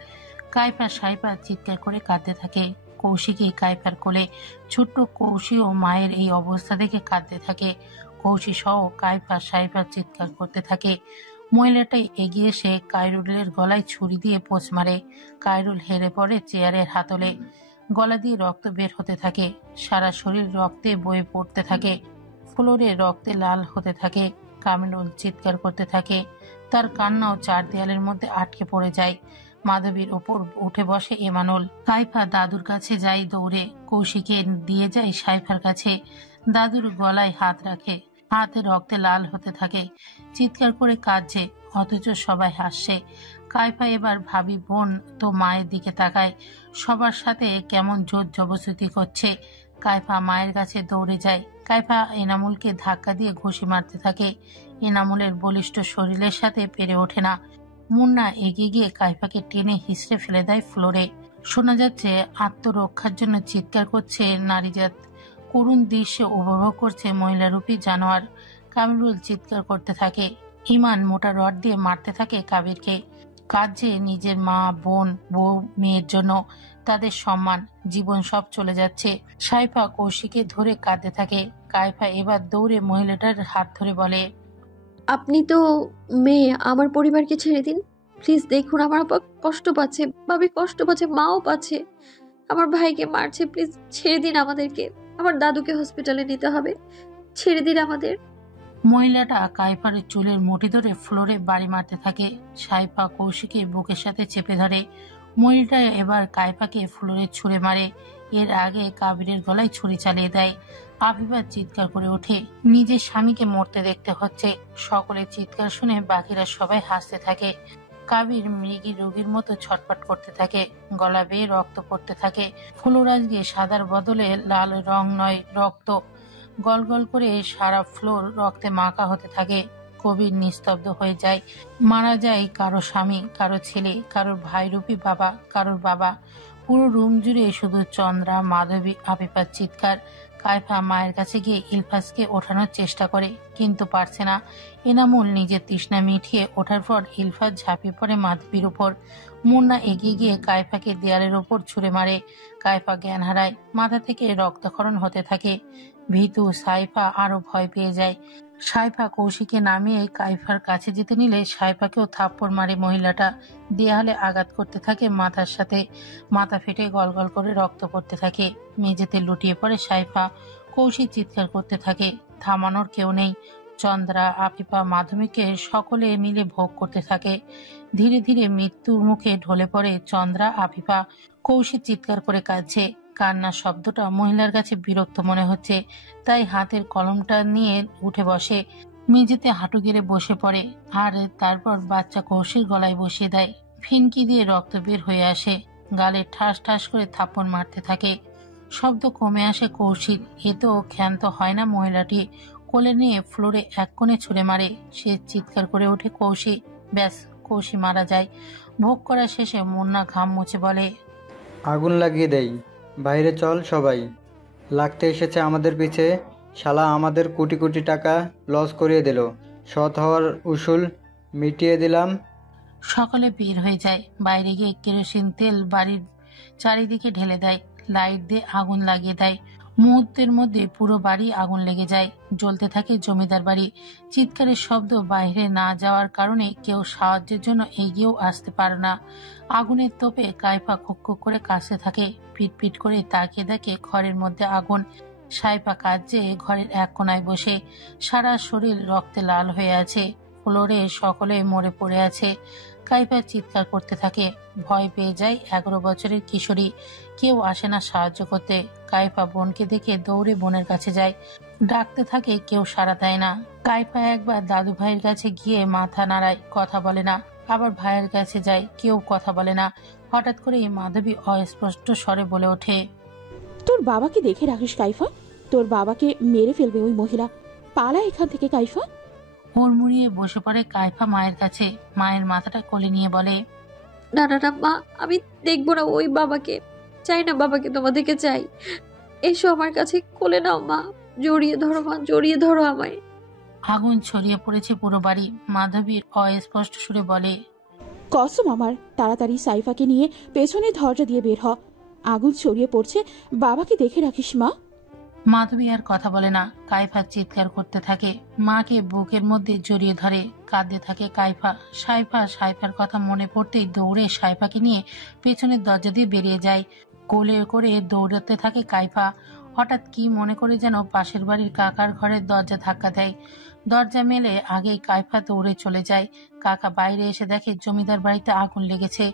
কাইফা, সাইফা চিৎকার করে কাঁদতে থাকে। কৌশিকী কাইফার কোলে। ছোট্ট কৌশিও মায়ের এই অবস্থা দেখে কাঁদতে থাকে। কৌশিক সহ কাইফা, সাইফা চিৎকার করতে থাকে। মহিলাটাই এগিয়ে এসে কায়রুলের গলায় ছুরি দিয়ে পোঁচ মারে। কায়রুল হেরে পড়ে চেয়ারের হাতলে। গলা দিয়ে রক্ত বের হতে থাকে। সারা শরীর রক্তে বয়ে পড়তে থাকে। ফ্লোরে রক্তে লাল হতে থাকে। কামিনুল চিৎকার করতে থাকে। তার কান্নাও 4 দেয়ালের মধ্যে আটকে পড়ে যায়। মাধবীর ওপর উঠে বসে এমানুল। কাইফা দাদুর কাছে যায় দৌড়ে। কৌশিকে দিয়ে যায় সাইফার কাছে। দাদুর গলায় হাত রাখে। হাতে রক্তে লাল হতে থাকে। চিৎকার করে কাঁদছে, অথচ সবাই হাসছে। কাইফা এবার ভাবি বোন তো মায়ের দিকে তাকায়। সবার সাথে কেমন জোর জবরদস্তি করছে। কাইফা মায়ের কাছে দৌড়ে যায়। কাইফা এনামুলকে ধাক্কা দিয়ে ঘুষি মারতে থাকে। এনামুলের বলিষ্ঠ শরীরের সাথে পেরে ওঠে না। মুন্না এগিয়ে গিয়ে কাইফাকে টেনে হিঁচড়ে ফেলে দেয় ফ্লোরে। শোনা যাচ্ছে আত্মরক্ষার জন্য চিৎকার করছে নারীজাত। করুণ দৃশ্যে উপভোগ করছে মহিলারূপী জানোয়ার। কামিরুল চিৎকার করতে থাকে। ইমান মোটা রড দিয়ে মারতে থাকে কাবিরকে। কাঁদছে নিজের মা, বোন, বউ, মেয়ের জন্য। তাদের সম্মান, জীবন সব চলে যাচ্ছে। সাইফা কৌশিকে ধরে কাঁদতে থাকে। কাইফা এবার দৌড়ে মহিলাটার হাত ধরে বলে, আপনি তো মেয়ে, আমার পরিবারকে ছেড়ে দিন প্লিজ। দেখুন আমার আপা কষ্ট পাচ্ছে, ভাবি কষ্ট পাচ্ছে, মাও পাচ্ছে, আমার ভাইকে মারছে, প্লিজ ছেড়ে দিন আমাদেরকে। আমার দাদুকে হসপিটালে নিতে হবে, ছেড়ে দিন আমাদের। মহিলাটা কাইফার চুলের মুঠি ধরে ফ্লোরে বাড়ি মারতে থাকে। সাইফা কৌশিকে বুকের সাথে চেপে ধরে। মহিলাটা এবার কাইফাকে ফ্লোরে ছুঁড়ে মারে। এর আগে কাবিরের গলায় ছুরি চালিয়ে দেয়। আফিফা চিৎকার করে ওঠে। নিজের স্বামীকে মরতে দেখতে হচ্ছে। সকলের চিৎকার শুনে বাকিরা সবাই হাসতে থাকে। কাবির মৃগী রোগীর মতো ছটফট করতে থাকে। গলা বেয়ে রক্ত পড়তে থাকে। ফ্লোর আজকে সাদার বদলে লাল রং নয়, রক্ত। গল গল করে সারা ফ্লোর রক্তে মাখা হতে থাকে। কবির নিস্তব্ধ হয়ে যায়। মারা যায় কারো স্বামী, কারো ছেলে, কারোর ভাইরূপী বাবা, কারোর বাবা। পুরো রুম জুড়ে শুধু চন্দ্রা, মাধবী, আফিফার চিৎকার। কাইফা মায়ের কাছে গিয়ে ইলফাজকে ওঠানোর চেষ্টা করে, কিন্তু পারছে না। এনামুল নিজের তৃষ্ণা মিটিয়ে ওঠার পর ইলফাজ ঝাঁপিয়ে পড়ে মাধবীর উপর। মুন্না এগিয়ে গিয়ে কাইফাকে দেয়ালের ওপর ছুঁড়ে মারে। কাইফা জ্ঞান হারায়, মাথা থেকে রক্তক্ষরণ হতে থাকে। ভীতু সাইফা আরো ভয় পেয়ে যায়। সাইফা কৌশিককে নামিয়ে কাইফার কাছে যেতে নিলে সাইফাকেও থাপ্পড় মারে মহিলাটা। দেয়ালে আঘাত করতে থাকে মাথার সাথে, মাথা ফেটে গলগল করে রক্ত পড়তে থাকে। মেঝেতে লুটিয়ে পড়ে সাইফা। কৌশিক চিৎকার করতে থাকে, থামানোর কেউ নেই। চন্দ্রা, আফিফা, মাধ্যমিকে সকলে মিলে ভোগ করতে থাকে। ধীরে ধীরে মৃত্যুর মুখে ঢলে পড়ে চন্দ্রা, আফিফা। কৌশিক চিৎকার করে কাঁদছে। কান্নার শব্দটা মহিলার কাছে বিরক্ত মনে হচ্ছে, তাই হাতের কলমটা নিয়ে উঠে বসে। মেঝেতে হাঁটু গেড়ে বসে পড়ে, আর তারপর বাচ্চা কৌশিক গলায় বসিয়ে দেয়। ফিনকি দিয়ে রক্ত বের হয়ে আসে। গালে ঠাস ঠাস করে থাপ্পড় মারতে থাকে। শব্দ কমে আসে কৌশিক। এ তো ক্ষান্ত হয় না মহিলাটি। কোলে নিয়ে ফ্লোরে এক কোণে ছুঁড়ে মারে। সে চিৎকার করে ওঠে কৌশিক। ব্যাস, কৌশিক মারা যায়। ভোগ করা শেষে মুন্না ঘাম মুছে বলে, আগুন লাগিয়ে দেই, বাইরে চল সবাই। লাগতে এসেছে আমাদের পিছে, শালা আমাদের কোটি কোটি টাকা লস করিয়ে দিল। সৎ হওয়ার উসুল মিটিয়ে দিলাম। সকলে বের হয়ে যায়। বাইরে গিয়ে কেরোসিন তেল বাড়ির চারিদিকে ঢেলে দেয়। লাইট দিয়ে আগুন লাগিয়ে দেয়। মুহূর্তের মধ্যে পুরো বাড়ি আগুন লেগে যায়। জ্বলতে থাকে জমিদার বাড়ি। চিৎকারের শব্দ বাইরে না যাওয়ার কারণে কেউ সাহায্যের জন্য এগিয়েও আসতে পারে না। আগুনের তোপে কাইফা খুক করে কাশতে থাকে। পিট করে তাকিয়ে দেখে ঘরের মধ্যে আগুন। সাইফা কাঁদছে ঘরের এক কোনায় বসে। সারা শরীর রক্তে লাল হয়ে আছে। ফ্লোরে সকলে মরে পড়ে আছে। কাইফা চিৎকার করতে থাকে। ভয় পেয়ে যায় 11 বছরের কিশোরী। কেউ আসে না সাহায্য করতে। কাইফা বোনকে দেখে দৌড়ে বোনের কাছে যায়। ডাকতে থাকে, কেউ সাড়া দেয় না। কাইফা একবার দাদু ভাইয়ের কাছে গিয়ে মাথা নাড়ায়, কথা বলে না। আবার ভাইয়ের কাছে যায়, কেউ কথা বলে না। হঠাৎ করে মাধবী অস্পষ্ট স্বরে বলে ওঠে, তোর বাবাকে দেখে রাখিস কাইফা, তোর বাবাকে মেরে ফেলবে ওই মহিলা। পালা এখান থেকে কাইফা। হুড়মুড়িয়ে বসে পড়ে কাইফা মায়ের কাছে। মায়ের মাথাটা কোলে নিয়ে বলে, না না না মা, আমি দেখবো না ওই বাবাকে। চাই না বাবাকে, তোমাদেরকে চাই। এসো আমার কাছে, কোলে নাও মা, জড়িয়ে ধরো মা, জড়িয়ে ধরো আমায়। আগুন ছড়িয়ে পড়েছে পুরো বাড়ি। মাধবীর অস্পষ্ট সুরে বলে, কসম আমার, তাড়াতাড়ি সাইফাকে নিয়ে পেছনে দরজা দিয়ে বের হ। আগুন ছড়িয়ে পড়ছে, বাবাকে দেখে রাখিস মা। মাধবী আর কথা বলে না। কাইফা চিৎকার করতে থাকে। মাকে বুকের মধ্যে জড়িয়ে ধরে কাঁদতে থাকে কাইফা। সাইফার কথা মনে পড়তেই দৌড়ে সাইফাকে নিয়ে পেছনের দরজা দিয়ে বেরিয়ে যায়। কোলে করে দৌড়াতে থাকে কাইফা। হঠাৎ কি মনে করে যেন পাশের বাড়ির কাকার ঘরের দরজা ধাক্কা দেয়। দরজা মেলে আগেই কাইফা দৌড়ে চলে যায়। কাকা বাইরে এসে দেখে জমিদার বাড়িতে আগুন লেগেছে।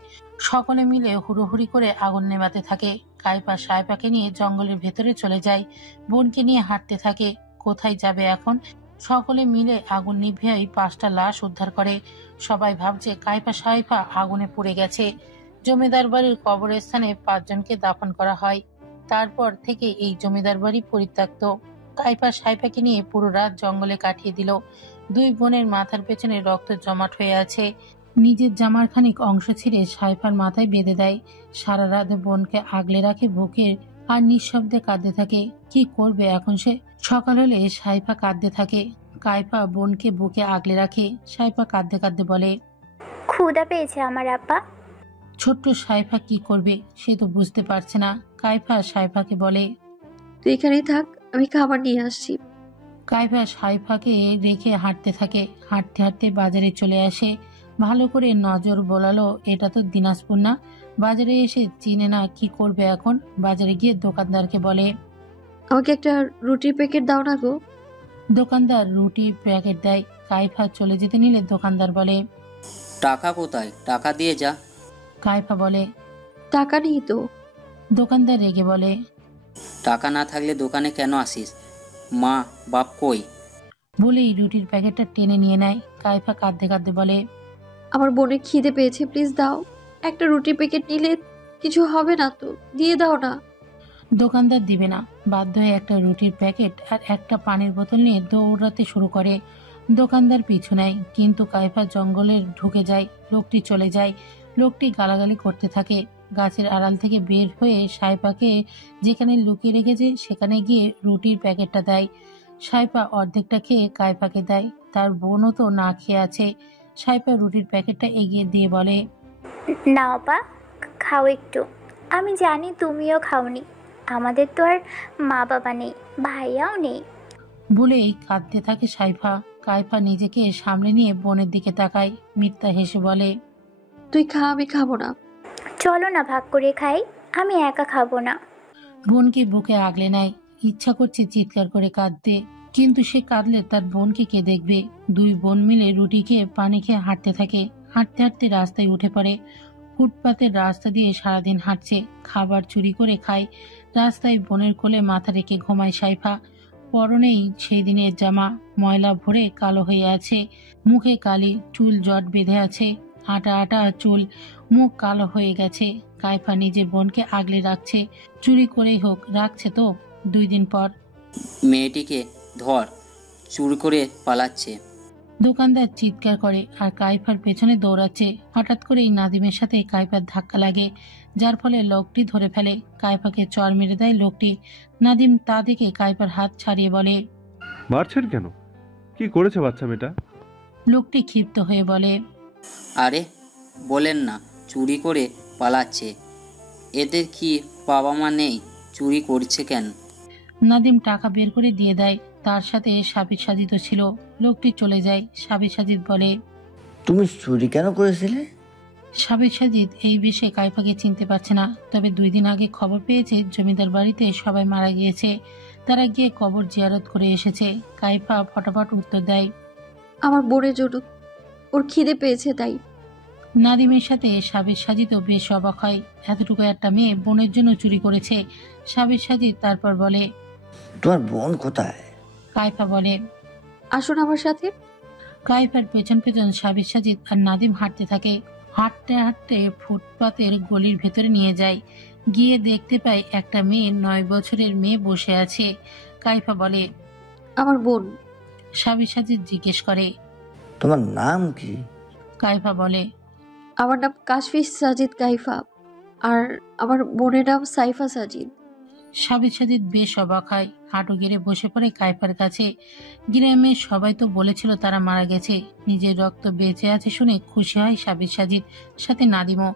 সকলে মিলে হুড়োহুড়ি করে আগুন নেভাতে থাকে। কাইফা সাইফাকে নিয়ে জঙ্গলের ভেতরে চলে যায়। বোনকে নিয়ে হাঁটতে থাকে। কোথায় যাবে এখন? সকলে মিলে আগুন নিভিয়েই 5টা লাশ উদ্ধার করে। সবাই ভাবছে কাইফা সাইফা আগুনে পুড়ে গেছে। জমিদার বাড়ির কবরস্থানে 5 জনকে দাফন করা হয়। তারপর থেকে এই জমিদার বাড়ি পরিত্যক্ত। কাইফা সাইফাকে নিয়ে পুরো রাত জঙ্গলে কাটিয়ে দিল। 2 বোনের মাথার পেছনে রক্ত জমাট হয়ে আছে। নিজের জামার খানিক অংশ ছিঁড়ে সাইফার মাথায় বেঁধে দেয়। সারা রাত বোনকে আগলে রাখে বুকে, আর নিঃশব্দে কাঁদতে থাকে। কি করবে এখন সে? সকাল হলে সাইফা কাঁদতে থাকে। কাইফা বোনকে বুকে আগলে রাখে। সাইফা কাঁদতে কাঁদতে বলে, ক্ষুধা পেয়েছে আমার আপা। ছোট্ট সাইফা কি করবে সে তো বুঝতে পারছে না। কাইফা সাইফাকে বলে, তুই এখানেই থাক, আমি খাবার নিয়ে আসছি। কাইফা সাইফাকে রেখে হাঁটতে থাকে। হাঁটতে হাঁটতে বাজারে চলে আসে। ভালো করে নজর বোলালো, এটা তো দিনাজপুর না। বাজারে এসে চিনে না, কি করবে এখন? বাজারে গিয়ে দোকানদারকে বলে, আমাকে একটা রুটির প্যাকেট দাও না গো। দোকানদার রুটির প্যাকেট দেয়। কাইফা চলে যেতে নিলে দোকানদার বলে, টাকা কোথায়? টাকা দিয়ে যা। কাইফা বলে, টাকা নেই তো। দোকানদার রেগে বলে, টাকা না থাকলে দোকানে কেন আসিস? মা বাপ কই? বলেই রুটির প্যাকেটটা টেনে নিয়ে নেয়। কাইফা কাঁদতে কাঁদতে বলে, আমার বোনের খিদে পেয়েছে, প্লিজ দাও। একটা রুটির প্যাকেট নিলে কিছু হবে না তো, দিয়ে দাও না। দোকানদার দিবে না। বাধ্য হয়ে একটা রুটির প্যাকেট আর একটা পানির বোতল নিয়ে দৌড়াতে শুরু করে। দোকানদার পিছু নেয়, কিন্তু কাইফা জঙ্গলে ঢুকে যায়। লোকটি চলে যায়। লোকটি গালাগালি করতে থাকে। গাছের আড়াল থেকে বের হয়ে সাইফাকে যেখানে লুকিয়ে রেখেছে সেখানে গিয়ে রুটির প্যাকেটটা দেয়। সাইফা অর্ধেকটা খেয়ে কাইফাকে দেয়। তার বোনও তো না খেয়ে আছে। সাইফা রুটির প্যাকেটটা এগিয়ে দিয়ে বলে, নাও আপা, খাও একটু। আমি জানি তুমিও খাওনি, আমাদের তো আর মা বাবা নেই, ভাইয়াও নেই। বলেই কাঁদতে থাকে সাইফা। কাইফা নিজেকে সামলে নিয়ে বোনের দিকে তাকায়, মিথ্যা হেসে বলে, তুই খা, আমি খাবো না। চলো না ভাগ করে খাই, আমি একা খাবো না। বোনকে বুকে আগলে নেয়। ইচ্ছা করছে চিৎকার করে কাঁদতে, কিন্তু সে কাঁদলে তার বোনকে কে দেখবে। দুই বোন মিলে রুটি খেয়ে পানি খেয়ে হাঁটতে থাকে। হাঁটতে হাঁটতে রাস্তায় উঠে পড়ে। ফুটপাতের রাস্তা দিয়ে সারাদিন হাঁটছে, খাবার চুরি করে খায়। রাস্তায় বোনের কোলে মাথা রেখে ঘুমায় সাইফা। পরনেই সেই দিনের জামা, ময়লা ভরে কালো হয়ে আছে। মুখে কালি, চুল জট বেঁধে আছে, আটা আটা চুল, মুখ কালো হয়ে গেছে। কাইফা নিজের বোনকে আগলে রাখছে। চুরি করেই হোক, রাখছে তো। 2 দিন পর মেয়েটিকে ধর, চুরি করে পালাচ্ছে। দোকানদার চিৎকার করে আর কাইফার পেছনে দৌড়াচ্ছে। হঠাৎ করেই নাদিমের সাথে কাইফার ধাক্কা লাগে, যার ফলে লোকটি ধরে ফেলে। কাইফাকে চড় মেরে দেয় লোকটি। নাদিম তা দেখে কাইফার হাত ছাড়িয়ে বলে, মারছেন কেন? কি করেছে বাচ্চা মেয়েটা? লোকটি ক্ষিপ্ত হয়ে বলে, আরে বলেন না, চুরি করে পালাচ্ছে। এদের কি বাবা মা নেই? চুরি করছে কেন? নাদিম টাকা বের করে দিয়ে দেয়। তার সাথে সাবির সাজিদ ছিল। লোকটি চলে যায়। সাবির সাজিদ বলে, তুমি চুরি কেন করেছিলে? সাবির সাজিদ এই বিষয়ে কাইফাকে চিনতে পারছে না। তবে 2 দিন আগে খবর পেয়েছে জমিদার বাড়িতে সবাই মারা গিয়েছে। তারা গিয়ে কবর জিয়ারত করে এসেছে। কাইফা ফটাফট উত্তর দেয়, আমার বোনের জন্য, ওর খিদে পেয়েছে তাই। নাদিমের সাথে সাবির সাজিদও বেশ অবাক হয়। এতটুকু একটা মেয়ে বোনের জন্য চুরি করেছে। সাবির সাজিদ তারপর বলে, তোমার বোন কোথায়? কাইফা বলে, আসুন আমার সাথে। কাইফার পেছন পেছন সাবির সাজিদ আর নাদিম হাঁটতে থাকে। হাঁটতে হাঁটতে ফুটপাতের গলির ভেতরে নিয়ে যায়। গিয়ে দেখতে পায় একটা মেয়ে, 9 বছরের মেয়ে বসে আছে। কাইফা বলে, আমার বোন। সাবির সাজিদ জিজ্ঞেস করে, তোমার নাম কি? কাইফা বলে, আমার নাম কাশফিস সাজিদ কাইফা, আর আমার বোনের নাম সাইফা সাজিদ। সাবির সাজিদ বেশ অবাক হয়। হাঁটু গেড়ে বসে পড়ে কাইফার কাছে। গ্রামে সবাই তো বলেছিল তারা মারা গেছে, নিজের রক্ত বেঁচে আছে শুনে খুশি হয় সাবির সাজিদ, সাথে নাদিমও।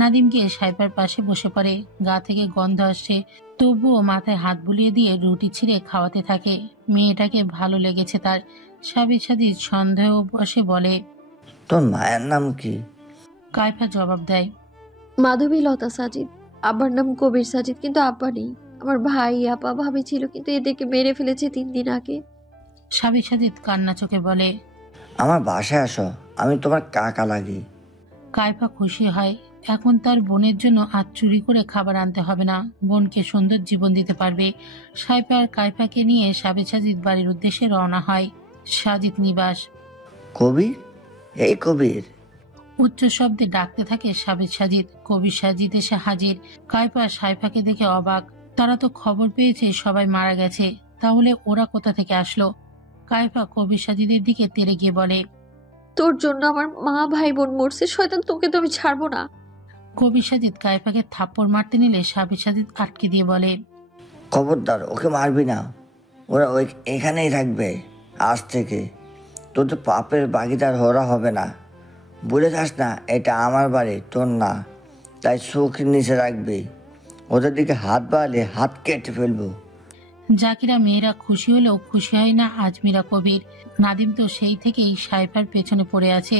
নাদিম গিয়ে সাইফার পাশে বসে পড়ে। গা থেকে গন্ধ আসছে, তবুও মাথায় হাত বুলিয়ে দিয়ে রুটি ছিঁড়ে খাওয়াতে থাকে। মেয়েটাকে ভালো লেগেছে তার। সাবির সাজিদ সন্দেহ বসে বলে, তোর মায়ের নাম কি? কাইফা জবাব দেয়, মাধবী লতা সাজিদ। আব্বার নাম কবির সাজিদ, কিন্তু আব্বা নেই। আমার ভাই, আপা, ভাবি ছিল, কিন্তু এদেরকে মেরে ফেলেছে 3 দিন আগে। সাবির সাজিদ কান্না চোখে বলে, আমার বাসায় আসো, আমি তোমার কাকা লাগি। কাইফা খুশি হয়। এখন তার বোনের জন্য আজ চুরি করে খাবার আনতে হবে না, বোনকে সুন্দর জীবন দিতে পারবে। সাইফা আর কাইফাকে নিয়ে সাবির সাজিদ বাড়ির উদ্দেশ্যে রওনা হয়। সাজিদ নিবাস। কবির, এই কবির। উচ্চ শব্দে ডাকতে থাকে সাবির সাজিদ। কবির সাজিদ এসে হাজির। কাইফা সাইফাকে দেখে অবাক। তারা তো খবর পেয়েছে সবাই মারা গেছে, তাহলে ওরা কোথা থেকে আসলো? কাইফা কবির সাজিদের দিকে তেড়ে গিয়ে বলে, তোর জন্য আমার মা ভাই বোন মরছে, শয়তান, তোকে তো আমি ছাড়বো না। কবির সাজিদ কাইফাকে থাপ্পড় মারতে নিলে সাবির সাজিদ আটকে দিয়ে বলে, খবরদার, ওকে মারবি না। ওরা এখানেই থাকবে আজ থেকে। তোদের পাপের ভাগিদার ওরা হবে না। বলে যাস না এটা আমার বাড়ি, তোর না। তাই চোখের নিচে রাখবি। ওদের দিকে হাত বাড়ালে হাত কেটে ফেলবো। জাকিরা মেয়েরা খুশি হলেও খুশি হয় না আজমিরা কবির। নাদিম তো সেই থেকেই সাইফার পেছনে পড়ে আছে।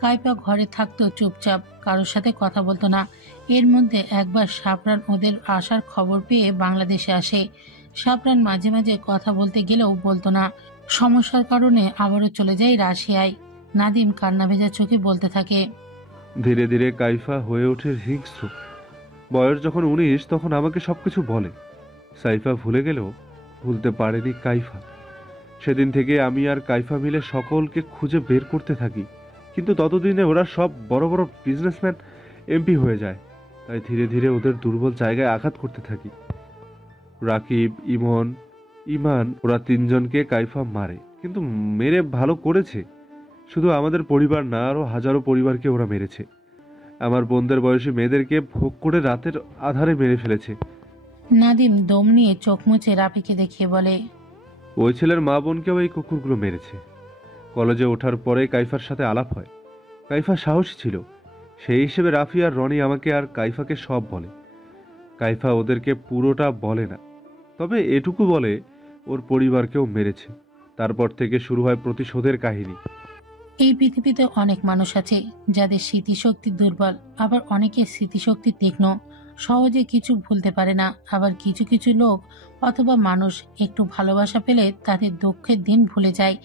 কাইফা ঘরে থাকতো চুপচাপ, কারোর সাথে কথা বলতো না। এর মধ্যে একবার সাফরান ওদের আসার খবর পেয়ে বাংলাদেশে আসে। সাফরান মাঝে মাঝে কথা বলতে গেলেও বলতো না। সমস্যার কারণে আবারও চলে যায় রাশিয়ায়। নাদিম কান্না ভেজা চোখে বলতে থাকে, ধীরে ধীরে কাইফা হয়ে ওঠে হিংস্র। বয়স যখন 19 তখন আমাকে সবকিছু বলে। সাইফা ভুলে গেলেও ভুলতে পারেনি কাইফা। সেদিন থেকে আমি আর কাইফা মিলে সকলকে খুঁজে বের করতে থাকি, কিন্তু ততদিনে ওরা সব বড় বড় বিজনেসম্যান, এমপি হয়ে যায়। তাই ধীরে ধীরে ওদের দুর্বল জায়গায় আঘাত করতে থাকি। রাকিব, ইমান, ওরা 3 জনকে কাইফা মারে, কিন্তু মেরে ভালো করেছে। শুধু আমাদের পরিবার না, আরও হাজারো পরিবারকে ওরা মেরেছে। আমার বোনদের বয়সী মেয়েদেরকে ভোগ করে রাতের আধারে মেরে ফেলেছে। নাদিম দম নিয়ে চোখ মুছে রাফিকে দেখিয়ে বলে, ওই ছেলের মা বোনকেও এই কুকুরগুলো মেরেছে। কলেজে ওঠার পরে কাইফার সাথে আলাপ হয়। কাইফা সাহসী ছিল, সেই হিসেবে রাফি আর রনি আমাকে আর কাইফাকে সব বলে। কাইফা ওদেরকে পুরোটা বলে না, তবে এটুকু বলে ওর পরিবারকেও মেরেছে। তারপর থেকে শুরু হয় প্রতিশোধের কাহিনী। এই পৃথিবীতে অনেক মানুষ আছে যাদের স্মৃতিশক্তি দুর্বল, আবার অনেকের স্মৃতিশক্তি তীক্ষ্ণ, সহজে কিছু ভুলতে পারে না। আবার কিছু কিছু লোক অথবা মানুষ একটু ভালোবাসা পেলে তাদের দুঃখের দিন ভুলে যায়।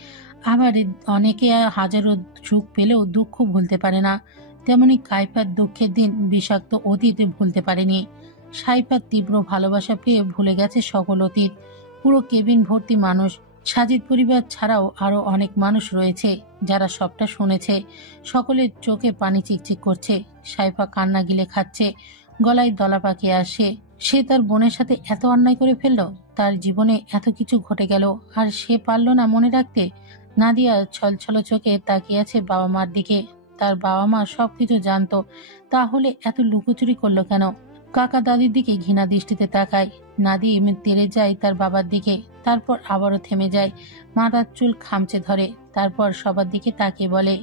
আবার অনেকে হাজারো সুখ পেলেও দুঃখ ভুলতে পারে না। তেমনি কাইফার দুঃখের দিন বিষাক্ত অতীত ভুলতে পারেনি। সাইফার তীব্র ভালোবাসা পেয়ে ভুলে গেছে সকল অতীত। পুরো কেবিন ভর্তি মানুষ, সাজিদ পরিবার ছাড়াও আরো অনেক মানুষ রয়েছে যারা সবটা শুনেছে। সকলের চোখে পানি চিকচিক করছে। সাইফা কান্না গিলে খাচ্ছে, গলায় দলা পাকিয়ে আসে। সে তার বোনের সাথে এত অন্যায় করে ফেলল, তার জীবনে এত কিছু ঘটে গেল, আর সে পারল না মনে রাখতে। নাদিয়া ছলছল চোখে তাকিয়ে আছে বাবা মার দিকে। তার বাবা মা সবকিছু জানতো, তাহলে এত লুকোচুরি করলো কেন? কাকা দাদির দিকে ঘৃণা দৃষ্টিতে তাকায়। নাদিম তেড়ে যায় তার বাবার দিকে, তারপর আবারও থেমে যায়। মাথার চুল খামচে ধরে, তারপর সবার দিকে তাকিয়ে বলে,